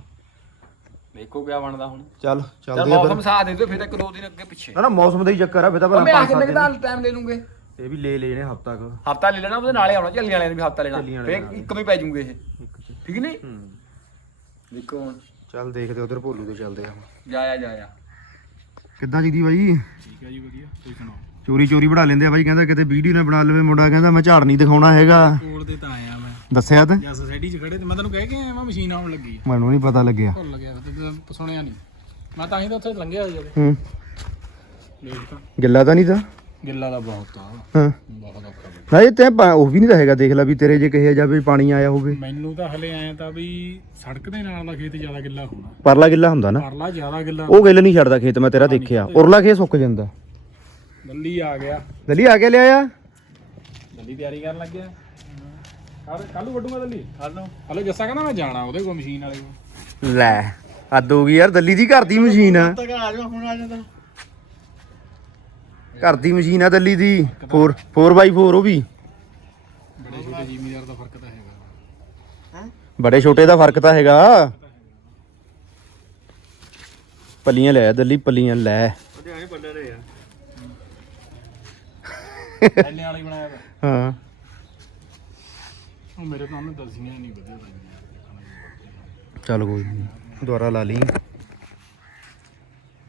ਦੇਖੋ ਕਿਆ ਬਣਦਾ ਹੁਣ। ਚੱਲ ਚੱਲ ਚੱਲਦੇ ਆ ਮੌਸਮ ਸਾਥ ਦੇ ਦਿਓ ਫਿਰ ਇੱਕ ਦੋ ਦਿਨ ਅੱਗੇ ਪਿੱਛੇ। ਨਾ ਨਾ ਮੌਸਮ ਦਾ ਹੀ ਚੱਕਰ ਆ ਫਿਰ ਤਾਂ ਉਹ ਮੈਂ ਪਹਿਲਾਂ ਆ 5 ਕਿੰਨੇ ਦਿਨ ਦਾ ਟਾਈਮ ਲੈ ਲੂੰਗੇ? ਇਹ ਵੀ ਲੈ ਲੈਣੇ ਹਫਤਾ ਕੁ। ਹਫਤਾ ਲੈ ਲੈਣਾ ਉਹਦੇ ਨਾਲੇ ਆਉਣਾ ਝੱਲੀਆਂ ਵਾਲਿਆਂ ਨੇ ਵੀ ਹਫਤਾ ਲੈਣਾ। ਵਾਲਿਆਂ ਫਿਰ ਇੱਕ ਨੂੰ ਹੀ ਪੈ ਜੂਗੇ ਇਹ। ਇੱਕ ਚ। ਠੀਕ ਨਹੀਂ? ਹੂੰ। ਦੇਖੋ ਹੁਣ। ਚੱਲ ਦੇਖਦੇ ਉਧਰ ਭੋਲੂ ਤੇ ਚੱਲਦੇ ਆ ਜਾਇਆ ਜਾਇਆ ਕਿੱਦਾਂ ਜੀ ਦੀ ਬਾਈ? ਠੀਕ ਹੈ ਜੀ ਵਧੀਆ। ਤੁਸੀਂ ਸੁਣਾਓ? ਚੋਰੀ ਚੋਰੀ ਬਣਾ ਲੈਂਦੇ ਆ ਬਾਈ ਕਹਿੰਦਾ ਕਿਤੇ ਵੀਡੀਓ ਨਾ ਬਣਾ ਲਵੇ ਮੁੰਡਾ ਕਹਿੰਦਾ ਮੈਂ ਝਾੜ ਨਹੀਂ ਦਿਖਾਉਣਾ ਹੈਗਾ। ਕੋਲ ਤੇ ਤਾਂ ਆਇਆ ਮੈਂ। ਦੱਸਿਆ ਤੇ? ਜਾਂ ਸੋਸਾਇਟੀ 'ਚ ਖੜੇ ਤੇ ਮੈਂ ਤੈਨੂੰ ਕਹਿ ਕੇ ਆਇਆ ਮੈਂ ਮਸ਼ੀਨ ਆਉਣ ਲੱਗੀ ਆ। ਮੈਨੂੰ ਨਹੀਂ ਪਤਾ ਲੱਗਿਆ। ਭੁੱਲ ਗਿਆ ਤੇ ਤੂੰ ਸੁਣਿਆ ਨਹੀਂ। ਮੈਂ ਤਾਂ ਹੀ ਤਾਂ ਉੱਥੇ ਲੰਘਿਆ ਜਦੋਂ ਹੂੰ। ਲੇਟ ਤਾਂ। ਗਿੱਲਾ ਤਾਂ ਨਹੀਂ ਤਾਂ? ਗਿੱਲਾ ਦਾ ਬਹੁਤ ਆ। ਹਾਂ। ਬਹੁਤ ਔਖਾ ਬਈ। ਨਾ ਇਹ ਤੇ ਪਾ- ਉਹ ਵੀ ਨਹੀਂ ਤਾਂ ਹੈਗਾ ਦੇਖ ਲੈ ਵੀ ਤੇਰੇ ਜੇ ਕਹੇ ਜਾਵੇ ਪਾਣੀ ਆਇਆ ਹੋਵੇ। ਮੈਨੂੰ ਤਾਂ ਹਲੇ ਆਇਆ ਤਾਂ ਵੀ ਸੜਕ ਦੇ ਨਾਲ ਦਾ ਖੇਤ ਜ਼ਿਆਦਾ ਗਿੱਲਾ ਹੋਣਾ। ਪਰਲਾ ਗਿੱਲਾ ਹੁੰਦਾ ਨਾ। ਪਰਲਾ ਜ਼ਿਆਦਾ ਗਿੱਲਾ ਉਹ ਗਿੱਲ ਨਹੀਂ ਛੱਡਦਾ ਖੇਤ ਮੈਂ ਤੇਰਾ ਦੇਖਿਆ। ਉਰਲਾ ਖੇਤ ਸੁੱਕ ਜਾਂਦਾ। ਬੱਲੀ ਆ ਗਿਆ। ਦਲੀ ਆ ਕੇ ਲਿਆਇਆ? ਬੱਲੀ ਤਿਆਰੀ ਕਰਨ ਲੱਗਿਆ। ਕੱਲ ਕੱਲ ਵੱਡੂਗਾ ਦੱਲੀ? ਕੱਲ ਨੂੰ ਹਲੇ ਜੱਸਾ ਕਹਿੰਦਾ ਮੈਂ ਜਾਣਾ ਉਹਦੇ ਕੋਲ ਮਸ਼ੀਨ ਵਾਲੇ ਕੋਲ। ਲੈ ਹੱਦ ਹੋ ਗਈ ਯਾਰ ਦੱਲੀ ਦੀ ਘਰ ਦੀ ਮਸ਼ੀਨ ਆ। ਤੱਕ ਆ ਜਾ ਹੁਣ ਆ ਜਾਂਦਾ ਘਰ ਦੀ ਮਸ਼ੀਨ ਆ ਦੱਲੀ ਦੀ 4 4x4 ਉਹ ਵੀ। ਬੜੇ ਛੋਟੇ ਜ਼ਿਮੀਦਾਰ ਦਾ ਫ਼ਰਕ ਤਾਂ ਹੈਗਾ। ਬੜੇ ਛੋਟੇ ਦਾ ਫ਼ਰਕ ਤਾਂ ਹੈਗਾ। ਪੱਲੀਆਂ ਲੈ ਦੱਲੀ ਪੱਲੀਆਂ ਲੈ। ਪਹਿਲੇ ਵਾਲੀ ਬਣਾਇਆ ਤਾ ਹਾਂ। ਉਹ ਮੇਰੇ ਤੋਂ ਉਹਨੇ ਦਸੀਆਂ ਨਹੀਂ ਵਧੀਆ ਲੱਗੀਆਂ ਚੱਲ ਕੋਈ ਨਹੀਂ ਦੁਬਾਰਾ ਲਾ ਲਈ।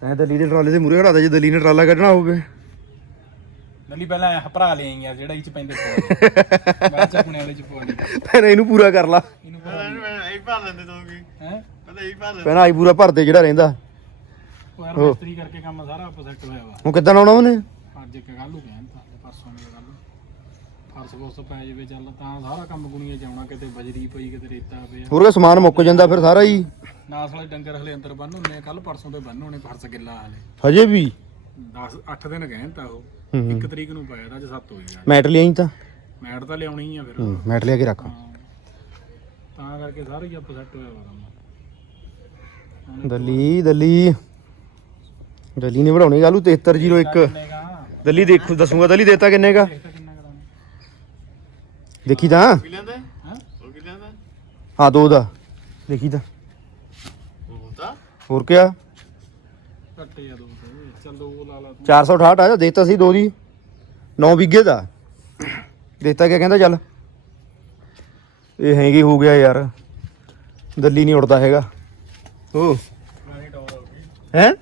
ਤੈਂ ਦੱਲੀ ਦੇ ਟਰਾਲੇ ਦੇ ਮੂਰੇ ਖੜਾ ਦੇ ਜੇ ਦੱਲੀ ਨੇ ਟਰਾਲਾ ਕੱਢਣਾ ਹੋਵੇ। ਲੱਲੀ ਪਹਿਲਾਂ ਐਂ ਭਰਾ ਲਿਆਈ ਯਾਰ ਜਿਹੜਾ ਇਹ ਚ ਪੈਂਦੇ ਪਵਾ ਬਾਅਦ ਚ ਆਪਣੇ ਵਾਲੇ ਚ ਪਵਾ ਲਈ ਫਿਰ ਇਹਨੂੰ ਪੂਰਾ ਕਰ ਲਾ। ਇਹਨੂੰ ਭਰਾ ਇਹ ਭਰ ਲੈਂਦੇ ਤੂੰ ਕੀ? ਹੈ? ਪਤਾ ਇਹ ਭਰ ਪਹਿਲਾਂ ਆਈ ਪੂਰਾ ਭਰਦੇ ਜਿਹੜਾ ਰਹਿੰਦਾ। ਉਹ ਯਾਰ ਮਿਸਤਰੀ ਕਰਕੇ ਕੰਮ ਸਾਰਾ ਪ੍ਰੋਜੈਕਟ ਹੋਇਆ ਵਾ। ਹੁਣ ਕਿੱਦਾਂ ਲਾਉਣਾ ਉਹਨੇ? ਅੱਜ ਇੱਕ ਨੂੰ ਕਹਿਣ ਤਾਂ ਪਰਸੋਂ ਨੂੰ ਕੱਲ ਫਰਸ ਫੁਰਸ ਪੈ ਜਾਵੇ ਚੱਲ ਤਾਂ ਸਾਰਾ ਕੰਮ ਗੁਣੀਆਂ ਚ ਆਉਣਾ ਕਿਤੇ ਬਜਰੀ ਪਈ ਕਿਤੇ ਰੇਤਾ ਪਿਆ। ਹੋਰ ਕਾ ਸਮਾਨ ਮੁੱਕ ਜਾਂਦਾ ਫਿਰ ਸਾਰਾ ਹੀ? ਨਾਸ ਵਾਲੇ ਡੰਗਰ ਹਲੇ ਅੰਦਰ ਬੰਨ ਹੁੰਨੇ ਕੱਲ ਪਰਸੋਂ ਤੇ ਬੰਨ ਹੋਣੇ ਫਰਸ ਗਿੱਲਾ ਹਲੇ। ਹਜੇ ਵੀ? 10 8 ਦਿਨ ਕਹਿਣ ਤਾਂ ਉਹ ਹੂੰ। ਇੱਕ ਤਰੀਕ ਨੂੰ ਪਾਇਆ ਤਾਂ ਅੱਜ 7 ਹੋਈ ਗਿਆ। ਮੈਟ ਲਿਆਈ ਤਾਂ? ਮੈਟ ਤਾਂ ਲਿਆਉਣੀ ਆ ਫਿਰ। ਹੂੰ, ਮੈਟ ਲਿਆ ਕੇ ਰੱਖ। ਤਾਂ ਕਰਕੇ ਸਾਰੇ ਹੀ ਅਪਸੈਟ ਹੋਇਆ ਵਾ ਕੰਮ। ਦੱਲੀ ਦੱਲੀ। ਦੱਲੀ ਨੇ ਬਣਾਉਣੀ ਗਾਲੂ 7301 ਕਿੰਨੇ ਕਾ ਦੱਲੀ ਦੇਖੂ ਦੱਸੂਗਾ ਦੱਲੀ ਦੇਤਾ ਕਿੰਨੇ ਕਾ ਦੇਖੀ ਤਾਂ। ਕੀ ਲੈਂਦਾ? ਹਾਂ? ਹੋਰ ਕੀ ਲੈਂਦਾ? ਹਾਂ ਦੋ ਦਾ। ਦੇਖੀ ਤਾਂ। ਉਹ ਤਾਂ? ਹੋਰ ਕਿਆ? ਘੱਟੇ ਆ ਦੋ ਤੇ। ਚੱਲ ਦੋ ਲਾ ਲਾ ਤੂੰ। 468 ਆ ਦੇਤਾ ਸੀ ਦੋ ਦੀ। 9 ਵਿਗੇ ਦਾ। ਦੇਤਾ ਕਿਆ ਕਹਿੰਦਾ ਚੱਲ। ਇਹ ਹੈਗੀ ਹੋ ਗਿਆ ਯਾਰ। ਦੱਲੀ ਨਹੀਂ ਉੜਦਾ ਹੈਗਾ। ਓ। ਟੌਰ ਹੋ ਗਈ ਹੈ?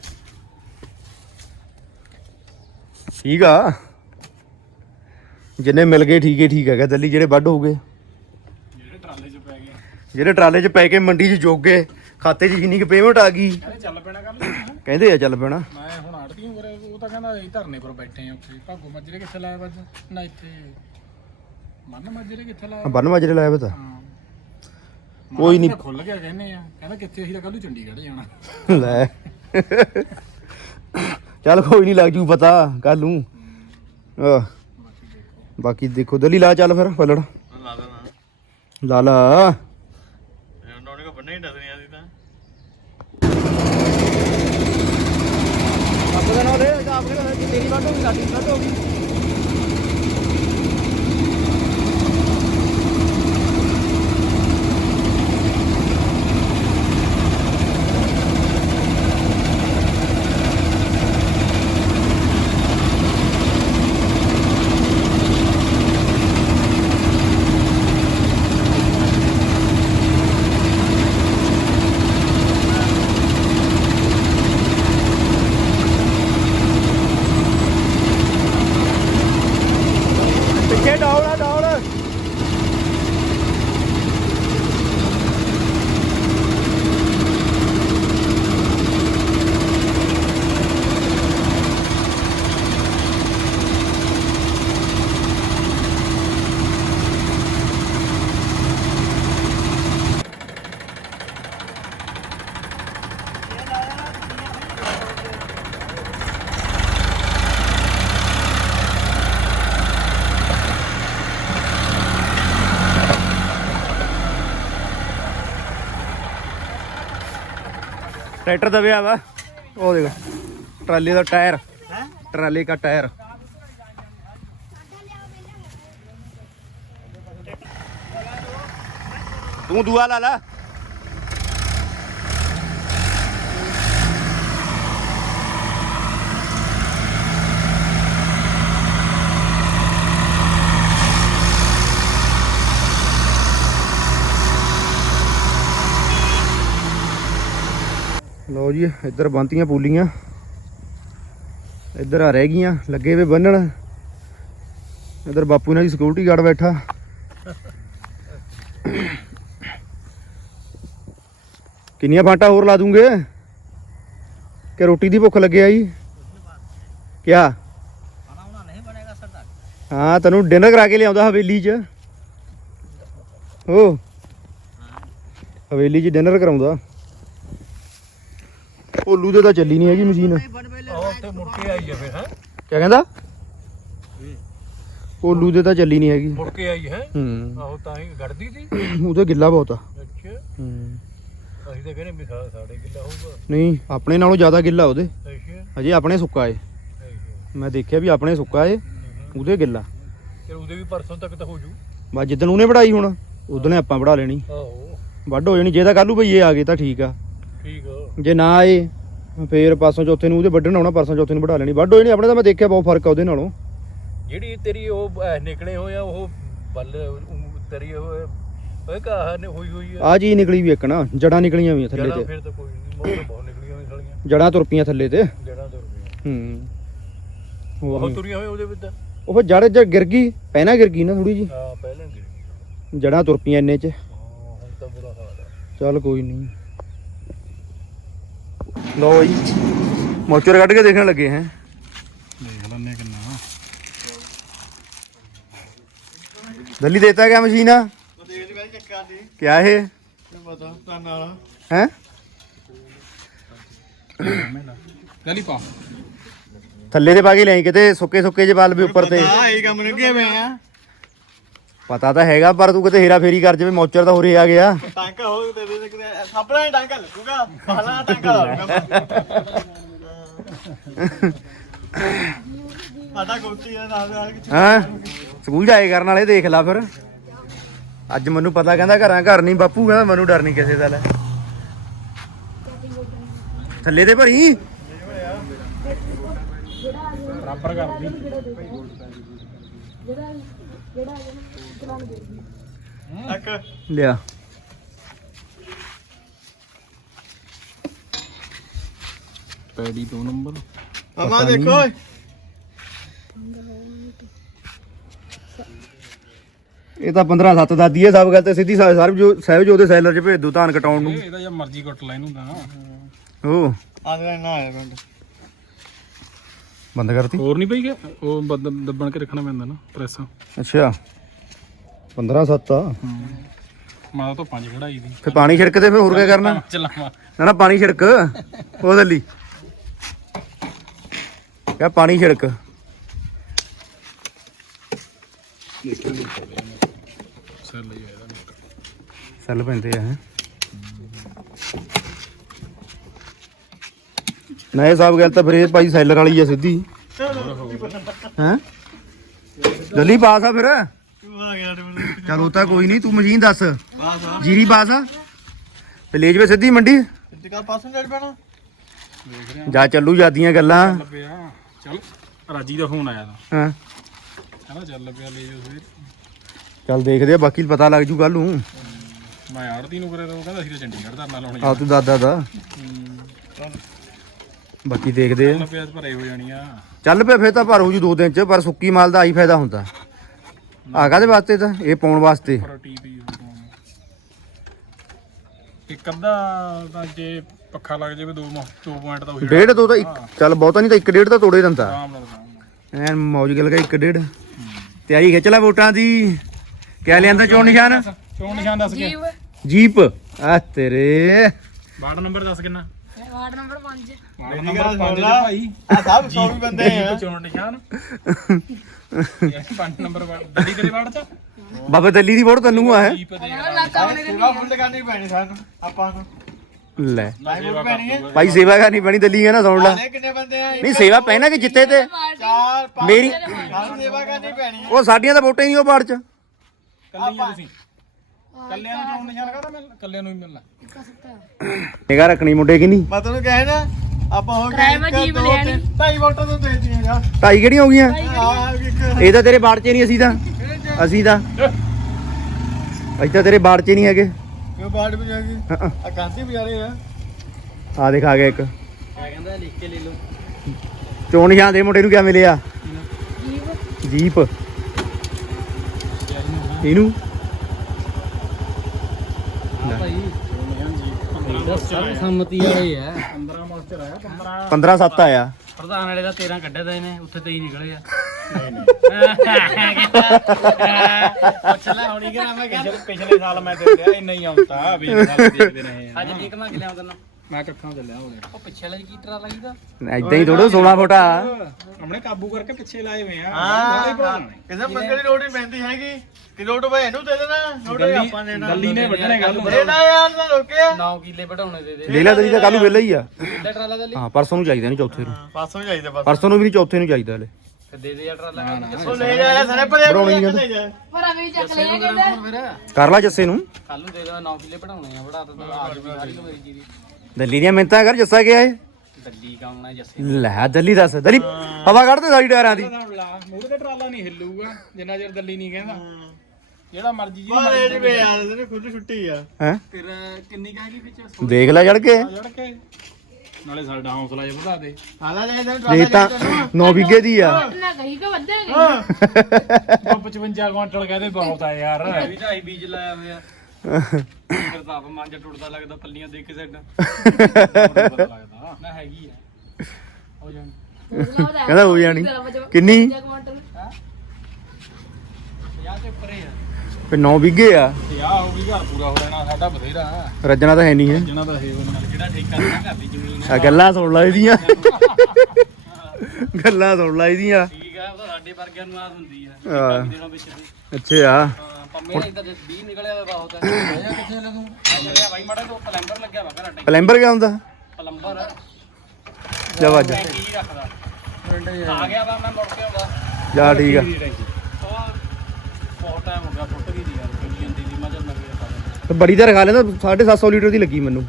ਠੀਕ ਆ। ਜਿੰਨੇ ਮਿਲ ਗਏ ਠੀਕ ਹੈ ਠੀਕ ਹੈਗਾ। ਦੱਲੀ ਜਿਹੜੇ ਵੱਢ ਹੋ ਗਏ। ਜਿਹੜੇ ਟਰਾਲੇ 'ਚ ਪੈ ਗਏ ਜਿਹੜੇ ਟਰਾਲੇ 'ਚ ਪੈ ਕੇ ਮੰਡੀ 'ਚ ਜੋਗ ਗਏ ਖਾਤੇ 'ਚ ਜਿੰਨੀ ਕੁ ਪੇਮੈਂਟ ਆ ਗਈ। ਕਹਿੰਦੇ ਚੱਲ ਪੈਣਾ ਕੱਲ ਕਹਿੰਦੇ ਆ ਚੱਲ ਪੈਣਾ। ਮੈਂ ਹੁਣ ਆੜਤੀਆਂ ਕਰੇ ਉਹ ਤਾਂ ਕਹਿੰਦਾ ਇਹ ਧਰਨੇ ਪਰ ਬੈਠੇ ਆ ਉੱਥੇ। ਭਾਗੋ ਮੱਜਰੇ ਕਿੱਥੇ ਲਾਇਆ ਵੱਜ ਨਾ ਇੱਥੇ। ਮਨ ਮੱਜਰੇ ਕਿੱਥੇ ਲਾਇਆ? ਬੰਨ ਮਾਜਰੇ ਲਾਇਆ ਹਾਂ। ਕੋਈ ਨੀ। ਮਾਂ ਤਾਂ ਖੁੱਲ ਗਿਆ ਕਹਿੰਦੇ ਆ। ਕਹਿੰਦਾ ਕਿੱਥੇ ਅਸੀਂ ਤਾਂ ਕੱਲ ਨੂੰ ਚੰਡੀਗੜ੍ਹ ਜਾਣਾ। ਲੈ। ਚੱਲ ਕੋਈ ਨਹੀਂ ਲੱਗ ਜੂ ਪਤਾ ਕੱਲ ਨੂੰ। ਆਹ। ਬਾਕੀ ਦੇਖੋ ਦਲੀ ਲਾ ਚੱਲ ਫਿਰ ਪਲੜ ਲਾ ਦੇਣਾ। ਲਾ ਲਾ। ਨੇ ਕੋ ਬੰਨੇ ਹੀ ਡਸਣੀਆਂ ਸੀ ਤਾਂ। ਆਪਣਾ ਨਾ ਦੇ ਆਪਣੇ ਤੇਰੀ ਵੱਟ ਹੋ ਗਈ ਸਾਡੀ ਵੱਟ ਹੋ ਗਈ ਪਿੱਛੇ ਡਾਉਣ ਆ ਡਾਉਣ ਟਰੈਕਟਰ ਦਬਿਆ ਵਾ। ਉਹ ਦੇਖ ਟਰਾਲੀ ਦਾ ਟਾਇਰ। ਟਰਾਲੀ ਦਾ ਟਾਇਰ। ਤੂੰ ਦੂਆ ਲਾ ਲਾ। ਜੀ ਇੱਧਰ ਬੰਤੀਆਂ ਪੂਲੀਆਂ। ਇੱਧਰ ਆ ਰਹਿ ਗਈਆਂ, ਲੱਗੇ ਵੇ ਬੰਨਣ। ਇੱਧਰ ਬਾਪੂ ਨਾਲ ਦੀ ਸਿਕਿਉਰਿਟੀ ਗਾਰਡ ਬੈਠਾ। ਕਿੰਨੀਆਂ ਫਾਂਟਾ ਹੋਰ ਲਾ ਦੂੰਗੇ? ਕਿ ਰੋਟੀ ਦੀ ਭੁੱਖ ਲੱਗਿਆ ਜੀ ਕਿਆ? ਹਾਂ, ਤੈਨੂੰ ਡਿਨਰ ਕਰਾ ਕੇ ਲਿਆਉਂਦਾ ਹਵੇਲੀ 'ਚ। ਓ। ਹਵੇਲੀ 'ਚ ਡਿਨਰ ਕਰਾਉਂਦਾ। ਭੋਲੂ ਦੇ ਤਾਂ ਚੱਲੀ ਨਹੀਂ ਹੈਗੀ ਮਸ਼ੀਨ। ਉਹ ਉੱਥੇ ਮੁੜ ਕੇ ਆਈ ਆ ਫਿਰ ਹੈ? ਕਿਆ ਕਹਿੰਦਾ? ਭੋਲੂ ਦੇ ਤਾਂ ਚੱਲੀ ਨਹੀਂ ਹੈਗੀ। ਮੁੜ ਕੇ ਆਈ ਹੈ? ਹੂੰ। ਆਹੋ ਤਾਂ ਹੀ ਗੜਦੀ ਸੀ। ਉਹਦੇ ਗਿੱਲਾ ਬਹੁਤ ਆ। ਅੱਛਾ। ਹੂੰ। ਅਸੀਂ ਤਾਂ ਕਹਿੰਦੇ ਵੀ ਸਾ- ਸਾਡੇ ਕਿੱਲਾ ਹੋਊਗਾ। ਨਹੀਂ ਆਪਣੇ ਨਾਲੋਂ ਜ਼ਿਆਦਾ ਗਿੱਲਾ ਉਹਦੇ। ਅੱਛਾ। ਅਜੇ ਆਪਣੇ ਸੁੱਕਾ ਏ। ਅੱਛਾ। ਮੈਂ ਦੇਖਿਆ ਵੀ ਆਪਣੇ ਸੁੱਕਾ ਏ ਉਹਦੇ ਗਿੱਲਾ। ਉਹਦੇ ਵੀ ਪਰਸੋਂ ਤੱਕ ਤਾਂ ਹੋ ਜੂ ਬਸ ਜਿੱਦਣ ਉਹਨੇ ਵਢਾਈ ਹੁਣ ਉਦਣੇ ਆਪਾਂ ਵਢਾ ਲੈਣੀ। ਆਹੋ। ਵੱਢ ਹੋ ਜਾਣੀ ਜੇ ਤਾਂ ਕੱਲੂ ਭਈਏ ਆ ਗਏ ਤਾਂ ਠੀਕ ਆ। ਠੀਕ ਆ। ਜੇ ਨਾ ਆਏ ਫੇਰ ਪਾਸੋਂ ਚੌਥੇ ਨੂੰ ਉਹਦੇ ਵੱਢਣ ਆਉਣਾ ਪਰਸੋਂ ਚੌਥੇ ਨੂੰ ਵਢਾ ਲੈਣੀ। ਵੱਢ ਹੋ ਜਾਣੀ ਆਪਣੇ ਤਾਂ ਮੈਂ ਦੇਖਿਆ ਬਹੁਤ ਫ਼ਰਕ ਆ ਉਹਦੇ ਨਾਲੋਂ। ਜਿਹੜੀ ਤੇਰੀ ਉਹ ਨਿਕਲੇ ਹੋਏ ਆ ਉਹ ਬੱਲ ਤੇਰੀ ਉਹ ਉਹ ਕਾਹ ਨੇ ਹੋਈ ਹੋਈ ਆ। ਆ ਚੀਜ਼ ਨਿਕਲੀ ਵੀ ਇੱਕ ਨਾ ਜੜਾਂ ਨਿਕਲੀਆਂ ਵੀ ਥੱਲੇ ਜੜਾਂ ਤੇ। ਫਿਰ ਤਾਂ ਕੋਈ ਨਹੀਂ ਮੋਟਰ ਬਹੁਤ ਨਿਕਲੀਆਂ ਹੋਈਆਂ ਸਾਲੀਆਂ। ਜੜਾਂ ਤੁਰ ਪਈਆਂ ਥੱਲੇ ਤੇ। ਜੜਾਂ ਤੋਂ ਰੁਪਈਆਂ ਹੂੰ। ਉਹ ਹੋਰ ਤੁਰੀਆਂ ਹੋਏ ਉਹਦੇ ਵਿੱਚ ਤਾਂ। ਉਹ ਫਿਰ ਜੜ ਜੇ ਗਿਰ ਗਈ ਪਹਿਨਾ ਗਿਰ ਗਈ ਨਾ ਥੋੜੀ ਜੀ ਹਾਂ ਪਹਿਲਾਂ ਗਿਰ ਜੜਾਂ ਤੁਰ ਪਈਆਂ ਇੰਨੇ ਚ। ਹਾਂ ਹੁਣ ਤਾਂ ਬੁਰਾ ਹਾਲ ਆ। ਚੱਲ ਕੋਈ ਨਹੀਂ ਲਓ ਜੀ ਮੋਚਰ ਕੱਢ ਕੇ ਦੇਖਣ ਲੱਗੇ ਹੈ। ਦੇਖ ਲੈਣੇ ਕਿੰਨਾ ਦਿੱਲੀ ਦੇਤਾ ਗਿਆ ਮਸ਼ੀਨ ਆ? ਦੇਖ ਲਈ ਚੱਕਾ ਦੀ ਕਿਆ ਇਹ? ਤੈਨੂੰ ਪਤਾ ਤਾਂ ਨਾਲ ਹੈ? ਗਲੀ ਪਾ। ਥੱਲੇ ਤੇ ਪਾ ਕੇ ਲਿਆਈ ਕਿਤੇ ਸੁੱਕੇ ਸੁੱਕੇ ਜੇ ਬਲ ਵੀ ਉੱਪਰ ਤੇ। ਹਾਂ ਇਹ ਕੰਮ ਨੂੰ ਕਿਵੇਂ ਆ? ਪਤਾ ਤਾਂ ਹੈਗਾ ਪਰ ਤੂੰ ਕਿਤੇ ਹੇਰਾ ਫੇਰੀ ਕਰ ਜਵੇ ਮੋਚਰ ਤਾਂ ਹੋਰੇ ਆ ਗਿਆ। ਟਾਂਕਾ ਹੋ ਤੇ ਦੇ ਕਿਤੇ ਸਾਪੜਾ ਹੀ ਟਾਂਕਾ ਲੱਗੂਗਾ ਬਾਲਾ ਟਾਂਕਾ ਲਾਊਗਾ ਸਾਡਾ ਕੋਤੀ ਆ ਨਾਲ ਨਾਲ ਕਿ ਹਾਂ? ਸਕੂਲ ਜਾਏ ਕਰਨ ਵਾਲੇ ਦੇਖ ਲਾ ਫਿਰ। ਅੱਜ ਮੈਨੂੰ ਪਤਾ ਕਹਿੰਦਾ ਘਰਾਂ ਘਰ ਨਹੀਂ ਬਾਪੂ ਕਹਿੰਦਾ ਮੈਨੂੰ ਡਰ ਨਹੀਂ ਕਿਸੇ ਦਾ ਲੈ। ਥੱਲੇ ਤੇ ਭਰੀ। ਬਰਾਬਰ ਕਰਦੀ ਲਿਆ। ਪੈੜੀ 2 ਨੰਬਰ। ਅਮਾ ਦੇਖੋ ਇਹ ਤਾਂ 15 7 ਦਾਦੀ ਹੈ ਸਭ ਗੱਲ ਤੇ ਸਿੱਧੀ ਸਰਬ ਜੋ ਸਾਹਿਬ ਜੋ ਦੇ ਸੈਲਰ ਚ ਭੇਜ ਦੂ ਧਾਨ ਕਟਾਉਣ ਨੂੰ। ਇਹਦਾ ਜੇ ਮਰਜ਼ੀ ਕੱਟ ਲੈ ਇਹਨੂੰ ਤਾਂ। ਉਹ ਆਂਦੇ ਨਾ ਆਇਆ ਪਿੰਡ। ਬੰਦ ਕਰਤੀ? ਹੋਰ ਨਹੀਂ ਪਈ ਗਿਆ ਉਹ ਬੱਦ- ਦੱਬਣ ਕੇ ਰੱਖਣਾ ਪੈਂਦਾ ਨਾ ਪ੍ਰੈਸ। ਅੱਛਾ। 15 7 ਆ। ਮਾਦਾ ਤੋਂ ਪੰਜ ਖੜਾਈ ਦੀ। ਫੇ ਪਾਣੀ ਛਿੜਕਦੇ ਫੇ ਹੋਰ ਕੀ ਕਰਨਾ? ਚਲਾਵਾ। ਨਾ ਨਾ ਪਾਣੀ ਛਿੜਕ ਉਹ ਦੱਲੀ ਕਿਆ ਪਾਣੀ ਛਿੜਕ? ਸੈੱਲ ਪੈਂਦੇ ਆ ਹੈਂ। ਨਾ ਇਹ ਸਾਹਿਬ ਗੱਲ ਤਾਂ ਫਿਰ ਇਹ ਭਾਈ ਸੈਲਰ ਵਾਲੀ ਆ ਸਿੱਧੀ। ਹੈ? ਜਲਦੀ ਪਾਸ ਆ ਫਿਰ। ਤੂੰ ਆ ਗਿਆ ਤੇ ਚਲ ਉਹ ਤਾਂ ਕੋਈ ਨਹੀਂ ਤੂੰ ਮਸ਼ੀਨ ਦੱਸ। ਬਾਸ ਆ। ਜੀਰੀ ਪਾਸ ਆ? ਤੇ ਲੈ ਜਵੇ ਸਿੱਧੀ ਮੰਡੀ? ਪਾਸੋਂ ਪੈਣਾ। ਜਾ ਚੱਲੂ ਜਾਂਦੀਆਂ ਗੱਲਾਂ। ਪਿਆ। ਚੱਲ ਰਾਜੀ ਦਾ ਫੋਨ ਆਇਆ ਤਾਂ। ਹਾਂ। ਕਹਿੰਦਾ ਚੱਲ ਪਿਆ ਲੈ ਜੋ ਸਵੇਰ ਚੱਲ ਦੇਖਦੇ ਆ ਬਾਕੀ ਪਤਾ ਲੱਗ ਜੂ ਕੱਲ ਨੂੰ। ਮੈਂ ਆੜਤੀ ਨੂੰ ਕਰੇ ਤਾਂ ਉਹ ਕਹਿੰਦਾ ਸੀ ਤਾਂ ਚੰਡੀਗੜ੍ਹ ਧਰਨਾ ਲਾਉਣੀ ਆ ਤੂੰ ਦਾਦਾ ਦਾ। ਬਾਕੀ ਦੇਖਦੇ ਆ। ਚੱਲ ਪਿਆ ਭਰੇ ਹੋ ਜਾਣੀ ਆ। ਚੱਲ ਪਿਆ ਫੇਰ ਤਾਂ ਭਰ ਹੋ ਜੂ ਦੋ ਦਿਨ ਚ ਪਰ ਸੁੱਕੀ ਮਾਲ ਦਾ ਆਈ ਫਾਇਦਾ ਹੁੰਦਾ। ਆ ਕਾਹਦੇ ਵਾਸਤੇ ਤਾਂ? ਇਹ ਪਾਉਣ ਵਾਸਤੇ। ਪਰ ਟੀਪੀ ਇੱਕ ਅੱਧਾ ਤਾਂ ਜੇ ਪੱਖਾ ਲੱਗ ਜਾਵੇ ਦੋ ਮੋ- ਦੋ ਪੁਆਇੰਟ ਤਾਂ ਹੋ ਜਾਣਾ ਡੇਢ ਦੋ ਤਾਂ ਇੱਕ ਚੱਲ ਬਹੁਤਾ ਨਹੀਂ ਤਾਂ ਇੱਕ ਡੇਢ ਤਾਂ ਤੋੜੇ ਦਿੰਦਾ। ਆਰਾਮ ਨਾਲ ਆਰਾਮ ਨਾਲ। ਐਨ ਮੌਜ ਗੱਲ ਇੱਕ ਡੇਢ। ਤਿਆਰੀ ਖਿੱਚ ਲੈ ਵੋਟਾਂ ਦੀ। ਕਿਆ ਲਿਆਂਦਾ ਚੋਣ ਨਿਸ਼ਾਨ? ਚੋਣ ਨਿਸ਼ਾਨ ਦੱਸ ਕੇ। ਜੀਪ। ਆ ਤੇਰੇ। ਵਾਰਡ ਨੰਬਰ ਦੱਸ ਕਿੰਨਾ? ਵਾਰਡ ਨੰਬਰ 5 ਵਾਰਡ ਮੇਰੀ ਨੰਬਰ ਗੱਲ 5 ਸੁਣ ਲਾ। ਭਾਈ। ਆ ਸਭ 100 ਵੀ ਬੰਦੇ ਆ। ਚੋਣ ਨਿਸ਼ਾਨ। ਇਹ 5 ਨੰਬਰ ਵਾਰਡ ਦਿੱਲੀ ਤੇਰੇ ਵਾਰਡ ਚ ਬਾਬੇ ਦਿੱਲੀ ਦੀ ਵੋਟ ਤੈਨੂੰ ਆ ਹੈ? ਦੇ ਸੇਵਾ ਫੁੱਲ ਕਰਨੀ ਪੈਣੀ ਸਾਨੂੰ ਆਪਾਂ ਨੂੰ ਲੈ। ਲਾਈਵ ਵੋਟ ਪੈਣੀ ਹੈ ਭਾਈ ਸੇਵਾ ਕਰਨੀ ਪੈਣੀ ਦਿੱਲੀ ਹੈ ਨਾ ਸੁਣ ਲੈ। ਹਾਲੇ ਕਿੰਨੇ ਬੰਦੇ ਆ ਨਹੀਂ ਸੇਵਾ ਪੈਣਾ ਕਿ ਜਿੱਤੇ ਤੇ? ਚਾਰ ਪੰਜ ਮੇਰੀ ਸਾਨੂੰ ਸੇਵਾ ਕਰਨੀ ਪੈਣੀ ਹੈ ਉਹ ਸਾਡੀਆਂ ਤਾਂ ਵੋਟਾਂ ਹੀ ਨਹੀਂ ਉਹ ਪਾੜ ਚ। ਕੱਲੀਆਂ ਤੁਸੀਂ ਕੱਲਿਆਂ ਨੂੰ ਚੋਣ ਨਿਸ਼ਾਨ ਕਹਦਾ ਮੈਂ ਕੱਲਿਆਂ ਨੂੰ ਹੀ ਮਿਲਣਾ। ਨਿਗਾ ਰੱਖਣੀ ਮੁੰਡੇ ਕਿ ਨਹੀਂ? ਮੈਂ ਤੁਹਾਨੂੰ ਕਹਿ ਨਾ ਆਪਾਂ ਹੋ ਕਿਰਾਏ ਮੈਂ ਇੱਕ, ਜੀਪ ਦੋ, ਲਿਆ ਤਿੰਨ, ਢਾਈ ਵੋਟਾਂ ਤੋਂ ਦੇ ਦਿੱਤੀਆਂ ਯਾਰ ਢਾਈ ਕਿਹੜੀਆਂ ਹੋ ਗਈਆਂ? ਆ ਇੱਕ ਇਹ ਤਾਂ ਤੇਰੇ ਬਾੜ ਚ ਨਹੀਂ ਅਸੀਂ ਤਾਂ। ਅਸੀਂ ਤਾਂ। ਅਸੀਂ ਤਾਂ ਤੇਰੇ ਬਾੜ ਚ ਨਹੀਂ ਹੈਗੇ। ਕਿਉਂ ਬਾੜ ਵੀ ਜਾਗੀ ਹਾਂ, ਆ ਕਾਂਤੀ ਵਿਚਾਰੇ ਆ ਆ। ਦੇਖ ਆ ਗਿਆ ਇੱਕ। ਕਿਆ ਕਹਿੰਦਾ ਲਿਖ ਕੇ ਲੈ ਲਓ। ਚੋਣ ਦੇ ਮੁੰਡੇ ਨੂੰ ਕਿਆ ਮਿਲਿਆ? ਜੀਪ। ਇਹਨੂੰ? ਸਭ ਸੰਮਤੀ ਵਾਲੇ ਆ। 15 ਮਾਸਟਰ ਆਇਆ 15 15 7 ਆਇਆ। ਪ੍ਰਧਾਨ ਵਾਲੇ ਦਾ 13 ਕੱਢੇ ਦੇ ਨੇ ਉੱਥੇ ਤੇ ਹੀ ਨਿਕਲੇ ਆ। ਪੁੱਛ ਲੈ ਹੁਣੀ ਕਰਾਂ ਮੈਂ ਪਿਛਲੇ ਪਿਛਲੇ ਸਾਲ ਮੈਂ ਦੇ ਲਿਆ ਇੰਨਾ ਹੀ ਆਉਂਦਾ ਵੀ ਸਾਲ ਦੇਖਦੇ ਰਹੇ ਆ। ਅੱਜ ਲੀਕ ਮੰਗ ਲਿਆ ਤੈਨੂੰ। ਮੈਂ ਕੱਖਾਂ ਚੱਲਿਆ ਹੋਵੇ ਉਹ ਪਿੱਛੇ ਵਾਲੇ ਕੀ ਟਰਾ ਲਾਈਦਾ ਐਦਾਂ ਹੀ ਥੋੜਾ 16 ਫੁੱਟਾ ਆਪਣੇ ਕਾਬੂ ਕਰਕੇ ਪਿੱਛੇ ਲਾਏ ਹੋਏ ਆ। ਹਾਂ ਕਿਸੇ ਮੰਗੇ ਦੀ ਲੋੜ ਨਹੀਂ ਪੈਂਦੀ ਹੈਗੀ। ਕਿ ਲੋਟ ਭਾਈ ਇਹਨੂੰ ਦੇ ਦੇਣਾ? ਲੋਟ ਆਪਾਂ ਨੇ ਨਾ ਗੱਲੀ ਨੇ ਵੱਢਣੇ ਗੱਲ ਦੇ ਨਾ ਯਾਰ ਤਾਂ ਰੋਕਿਆ। 9 ਕਿੱਲੇ ਵਢਾਉਣੇ ਦੇ ਦੇ। ਲੈ ਲੈ ਤੇਰੀ ਤਾਂ ਕੱਲ ਨੂੰ ਵਿਹਲਾ ਹੀ ਆ। ਕਿੱਲੇ ਟਰਾਲਾ ਦੇ ਲਈ। ਹਾਂ ਪਰਸੋਂ ਨੂੰ ਚਾਹੀਦਾ ਨਹੀਂ ਚੌਥੇ ਨੂੰ। ਪਾਸੋਂ ਜਾਈਦਾ ਬਸ ਪਰਸੋਂ। ਨੂੰ ਵੀ ਨਹੀਂ ਚੌਥੇ ਨੂੰ ਚਾਹੀਦਾ ਹਲੇ। ਤੇ ਦੇ ਦੇ ਯਾਰ ਟਰਾਲਾ। ਉਹ ਲੈ ਜਾ ਸਾਰੇ ਪਰੇ ਬਣਾਉਣੀ ਨੀ ਲੈ ਜਾ ਪਰ ਅਵੇ ਚੱਕ ਲਿਆ ਕਹਿੰਦਾ ਫਿਰ। ਕਰ ਲਾ ਜੱਸੇ ਨੂੰ। ਕੱਲ ਨੂੰ ਦੇ ਦੇਣਾ 9 ਕਿੱਲੇ ਵਢਾਉਣੇ ਆ ਵਢਾ ਤਾ ਆ ਜੂਗੀ ਸਾਰੀ ਮੇਰੀ ਜੀਰੀ ਦਿੱਲੀ ਦੀਆਂ ਮਿੰਤਾਂ ਕਰ ਜੱਸਾ ਗਿਆ ਏ ਦੱਲੀ ਕੰਮ ਨਾ ਜੱਸੇ ਲੈ ਦਿੱਲੀ ਦੱਸ ਦਿੱਲੀ ਹਵਾ ਕੱਢ ਦੇ ਸਾਰੀ ਟਾਇਰਾਂ ਦੀ। ਮੂਹਰੇ ਤੇ ਟਰਾਲਾ ਨਹੀਂ ਹਿੱਲੂਗਾ ਜਿੰਨਾ ਚਿਰ ਦਿੱਲੀ ਨਹੀਂ ਕਹਿੰਦਾ। ਜਿਹੜਾ ਮਰਜ਼ੀ ਜੀ ਬਾਰੇ ਜੀ ਵੇ ਯਾਰ ਇਹਨੇ ਛੁੱਟੀ ਆ। ਹੈ? ਫਿਰ ਕਿੰਨੀ ਕਹੇਗੀ ਵਿੱਚ? ਦੇਖ ਲੈ ਚੜ ਕੇ। ਜੜ ਕੇ। ਨਾਲੇ ਸਾਡਾ ਹੌਸਲਾ ਜਿਹਾ ਵਧਾ ਦੇ। ਹਾਲਾ ਜਾਈਦਾ ਇਹ ਤਾਂ 9 ਵਿਗੇ ਦੀ ਆ। ਨਾ ਕਹੀ ਕਿ ਵੱਧਣ ਗਈ 55 ਕੁਇੰਟਲ ਕਹਦੇ ਬਹੁਤ ਆ ਯਾਰ। ਵੀ ਢਾਈ ਬੀਜ ਲਾਇਆ ਹੋਇਆ। ਫਿਰ ਤਾਂ ਆਪ ਮੰਜ ਟੁੱਟਦਾ ਲੱਗਦਾ ਪੱਲੀਆਂ ਦੇਖ ਕੇ ਸਾਡਾ ਪਤਾ ਲੱਗਦਾ ਨਾ ਹੈਗੀ ਆ। ਹੋ ਜਾਣ। ਕਹਿੰਦਾ ਹੋ ਜਾਣੀ। ਕਿੰਨੀ? 50 ਤੇ ਉੱਪਰ ਹੀ ਆ। ਫੇ 9 ਵਿਗੇ ਆ। ਤੇ ਆ ਹੋ ਗਈ ਘਰ ਪੂਰਾ ਹੋ ਜਾਣਾ ਸਾਡਾ ਬਥੇਰਾ। ਰੱਜਣਾ ਤਾਂ ਹੈ ਨਹੀਂ ਹੈ। ਜਿਹਨਾਂ ਦਾ ਹੈ ਉਹਨਾਂ ਜਿਹੜਾ ਠੇਕਾ ਦੇਣਾ ਘਰ ਦੀ ਜ਼ਮੀਨ ਆ ਗੱਲਾਂ ਸੁਣ ਲੈ ਇਹਦੀਆਂ। ਗੱਲਾਂ ਸੁਣ ਲੈ ਇਹਦੀਆਂ। ਠੀਕ ਆ ਉਹ ਤਾਂ ਸਾਡੇ ਵਰਗਿਆਂ ਨੂੰ ਆਸ ਹੁੰਦੀ ਆ। ਅੱਛਾ। ਹਾਂ ਪੰਮੇ ਦਾ ਇਦਾਂ 20 ਨਿਕਲਿਆ ਹੋਇਆ ਬਹੁਤ ਹੈ ਆਇਆ ਕਿੱਥੇ ਲੱਗੂ ਆ। ਗਿਆ ਬਾਈ ਮਾੜਾ ਤੋਂ ਪਲੰਬਰ ਲੱਗਿਆ ਵਾ ਘਰ ਟੈਂਕ ਪਲੰਬਰ ਕਿਆ ਹੁੰਦਾ? ਪਲੰਬਰ। ਜਾ ਵੱਜ ਮੈਂ ਕੀ ਰੱਖਦਾ? ਆ ਗਿਆ ਵਾ ਮੈਂ ਮੁੜ ਕੇ ਆਉਂਦਾ। ਜਾ ਠੀਕ ਆ। ਉਹ ਬਹੁਤ ਟਾਈਮ ਹੋ ਗਿਆ ਫੁੱਟ ਗਈ ਦੀ ਯਾਰ ਕੋਈ ਜਾਂਦੀ ਦੀ ਮਜਾ ਨਵੀਂ ਰਖਾ ਦੇ ਤੇ ਬੜੀ ਤਾਂ ਰਖਾ ਲੈਂਦਾ 750 ਲੀਟਰ ਦੀ ਲੱਗੀ ਮੈਨੂੰ।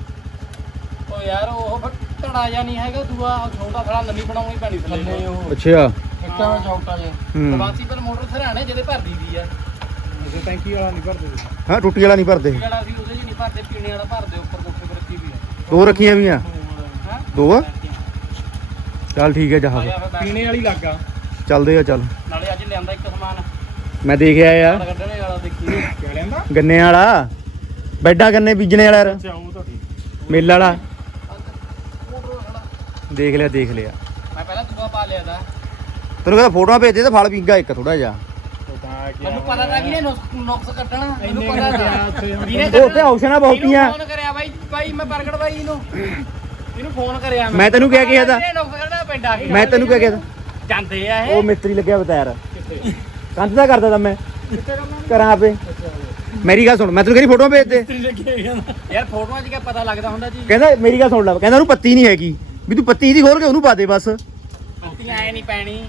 ਉਹ ਯਾਰ ਉਹ ਧੜਾ ਜਾਂ ਨਹੀਂ ਹੈਗਾ ਦੂਆ ਛੋਟਾ ਥੜਾ ਨਵੀਂ ਬਣਾਉਣੀ ਪੈਣੀ ਉਹ। ਅੱਛਾ। ਇੱਕਾ ਚੌਕਾ ਜੇ ਬਾਂਸੀ ਪਰ ਮੋਟਰ ਸਰਾਣੇ ਜਿਹਦੇ ਭਰਦੀ ਦੀ ਆ। ਇਸੇ ਟੈਂਕੀ ਵਾਲਾ ਨਹੀਂ ਭਰਦੇ ਹਾਂ ਟੁੱਟੀ ਵਾਲਾ ਨਹੀਂ ਭਰਦੇ। ਜਿਹੜਾ ਅਸੀਂ ਉਹਦੇ ਚ ਨਹੀਂ ਭਰਦੇ ਪੀਣੇ ਵਾਲਾ ਭਰਦੇ ਉੱਪਰ ਕੋਠੇ ਪਰ ਰੱਖੀ ਵੀ ਆ। ਦੋ ਰੱਖੀਆਂ ਹਾਂ? ਦੋ ਆ? ਚੱਲ ਠੀਕ ਹੈ ਜਹਾਜ਼ ਆਇਆ ਫਿਰ। ਬੈਠ। ਪੀਣੇ ਵਾਲੀ ਲੱਗਾ ਚੱਲਦੇ ਆ ਚੱਲ। ਨਾਲੇ ਅੱਜ ਲਿਆਂਦਾ ਇੱਕ ਸਮਾਨ। ਮੈਂ ਦੇਖਿਆ ਯਾਰ। ਕੱਢਣੇ ਵਾਲਾ ਦੇਖੀ ਕਿਆ ਲੈਂਦਾ ਗੰਨੇ ਵਾਲਾ। ਬੈਡਾਂ ਗੰਨੇ ਬੀਜਣੇ ਵਾਲਾ ਯਾਰ। ਅੱਛਾ ਉਹ ਤਾਂ ਠੀਕ। ਮੇਲ ਵਾਲਾ। ਦੇਖ ਲਿਆ ਦੇਖ ਲਿਆ। ਮੈਂ ਪਹਿਲਾਂ ਦੂਆ ਪਾ ਲਿਆ ਦਾ। ਤੈਨੂੰ ਕਹਿੰਦਾ ਫੋਟੋਆਂ ਭੇਜ ਦੇ ਤੇ ਫਲ ਪੀਂਗਾ ਇੱਕ ਥੋੜਾ ਜਿਹਾ। ਮੈਨੂੰ ਪਤਾ ਤਾਂ ਕਿਹਨੇ ਨੁਕਸ ਨੁਕਸ ਕੱਢਣਾ ਮੈਨੂੰ ਇੰਨੇ ਪਤਾ ਕੁ ਤਾਂ। ਉੱਥੇ ਹੁਣ? ਵੀਰੇ ਉਹ ਉੱਥੇ ਆਪਸ਼ਨਾਂ ਬਹੁਤੀਆਂ ਫੋਨ ਕਰਿਆ ਬਾਈ ਬਾਈ ਮੈਂ ਪ੍ਰਗਟ ਬਾਈ ਇਹਨੂੰ ਇਹਨੂੰ ਫੋਨ ਕਰਿਆ ਮੈਂ। ਤੈਨੂੰ ਕਿਹਾ ਕਿਹਾ ਦਾ ਇਹਨੇ ਨੁਕਸ ਕੱਢਣਾ ਪਿੰਡ ਆ ਕੇ ਮੈਂ ਤੈਨੂੰ ਕਿਹਾ ਕਿਹਾ ਤਾ? ਜਾਂਦੇ ਆ ਉਹ ਮਿਸਤਰੀ ਲੱਗਿਆ ਬਤੈਰ। ਕੰਧ ਦਾ ਕਰਦਾ ਤਾਂ ਮੈਂ। ਕਰਾਂ ਆਪੇ। ਮੇਰੀ ਗੱਲ ਸੁਣ ਮੈਂ ਤੈਨੂੰ ਕਹਿੰਦੀ ਫੋਟੋ ਭੇਜ ਦੇ ਯਾਰ ਫੋਟੋਆਂ 'ਚ ਕਿਆ ਪਤਾ ਲੱਗਦਾ ਹੁੰਦਾ ਜੀ? ਕਹਿੰਦਾ ਮੇਰੀ ਗੱਲ ਸੁਣ ਲੈ। ਕਹਿੰਦਾ ਉਹਨੂੰ ਪੱਤੀ ਨਹੀਂ ਹੈਗੀ। ਵੀ ਤੂੰ ਪੱਤੀ ਇਹਦੀ ਖੋਲ ਕੇ ਉਹਨੂੰ ਪਾ ਦੇ ਬਸ। ਪੱਤੀਆਂ ਐ ਨਹੀਂ ਪੈਣੀ।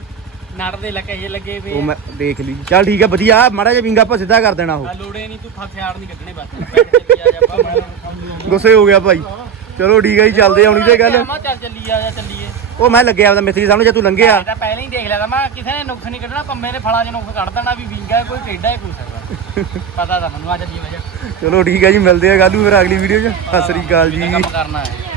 ਨੜ ਦੇ ਲੱਗੇ ਜੇ ਲੱਗੇ ਵੇ ਉਹ ਮੈਂ ਦੇਖ ਲਈ। ਚੱਲ ਠੀਕ ਆ ਵਧੀਆ। ਮਾੜਾ ਜਿਹਾ ਵਿੰਗਾ ਆਪਾਂ ਸਿੱਧਾ ਕਰ ਦੇਣਾ ਉਹ। ਆ ਲੋੜੇ ਨਹੀਂ ਤੂੰ ਖਿਆੜ ਨਹੀਂ ਕੱਢਣੇ ਬਸ ਬੈਠ ਚੱਲੀ ਆ ਜਾ ਆਪਾਂ। ਮਾੜਾ ਗੁੱਸੇ ਹੋ ਗਿਆ ਭਾਈ। ਚਲੋ ਠੀਕ ਆ ਜੀ ਚੱਲਦੇ ਆਉਣੀ ਤੇ ਗੱਲ। ਮੈਂ ਚੱਲ ਚੱਲੀ ਆ ਜਾ ਚੱਲੀਏ। ਉਹ ਮੈਂ ਲੱਗਿਆ ਆਪਦਾ ਮਿਸਤਰੀ ਸਾਹਮਣੇ ਜੇ ਤੂੰ ਲੰਘਿਆ। ਇਹ ਤਾਂ ਪਹਿਲਾਂ ਹੀ ਦੇਖ ਲਿਆ ਤਾਂ ਮੈਂ ਕਿਸੇ ਨੇ ਨੁੱਖ ਨਹੀਂ ਕੱਢਣਾ ਪੰਮੇ ਨੇ ਫਲਾਂ 'ਚ ਨੁੱਖ ਕੱਢ ਦੇਣਾ ਵੀ ਵਿੰਗਾ ਹੈ, ਕੋਈ ਟੇਡਾ ਹੈ ਕੋਈ ਸਕਦਾ। [laughs] ਪਤਾ ਤਾਂ ਮੈਨੂੰ ਆ ਚੱਲੀਏ ਵਜਾ ਚਲੋ ਠੀਕ ਆ ਜੀ ਮਿਲਦੇ ਆ ਕੱਲ੍ਹ ਨੂੰ ਫਿਰ ਅਗਲੀ ਵੀਡੀਓ 'ਚ। ਸਤਿ ਸ੍ਰੀ ਅਕਾਲ ਜੀ। ਕੰਮ ਕਰਨਾ ਹੈ।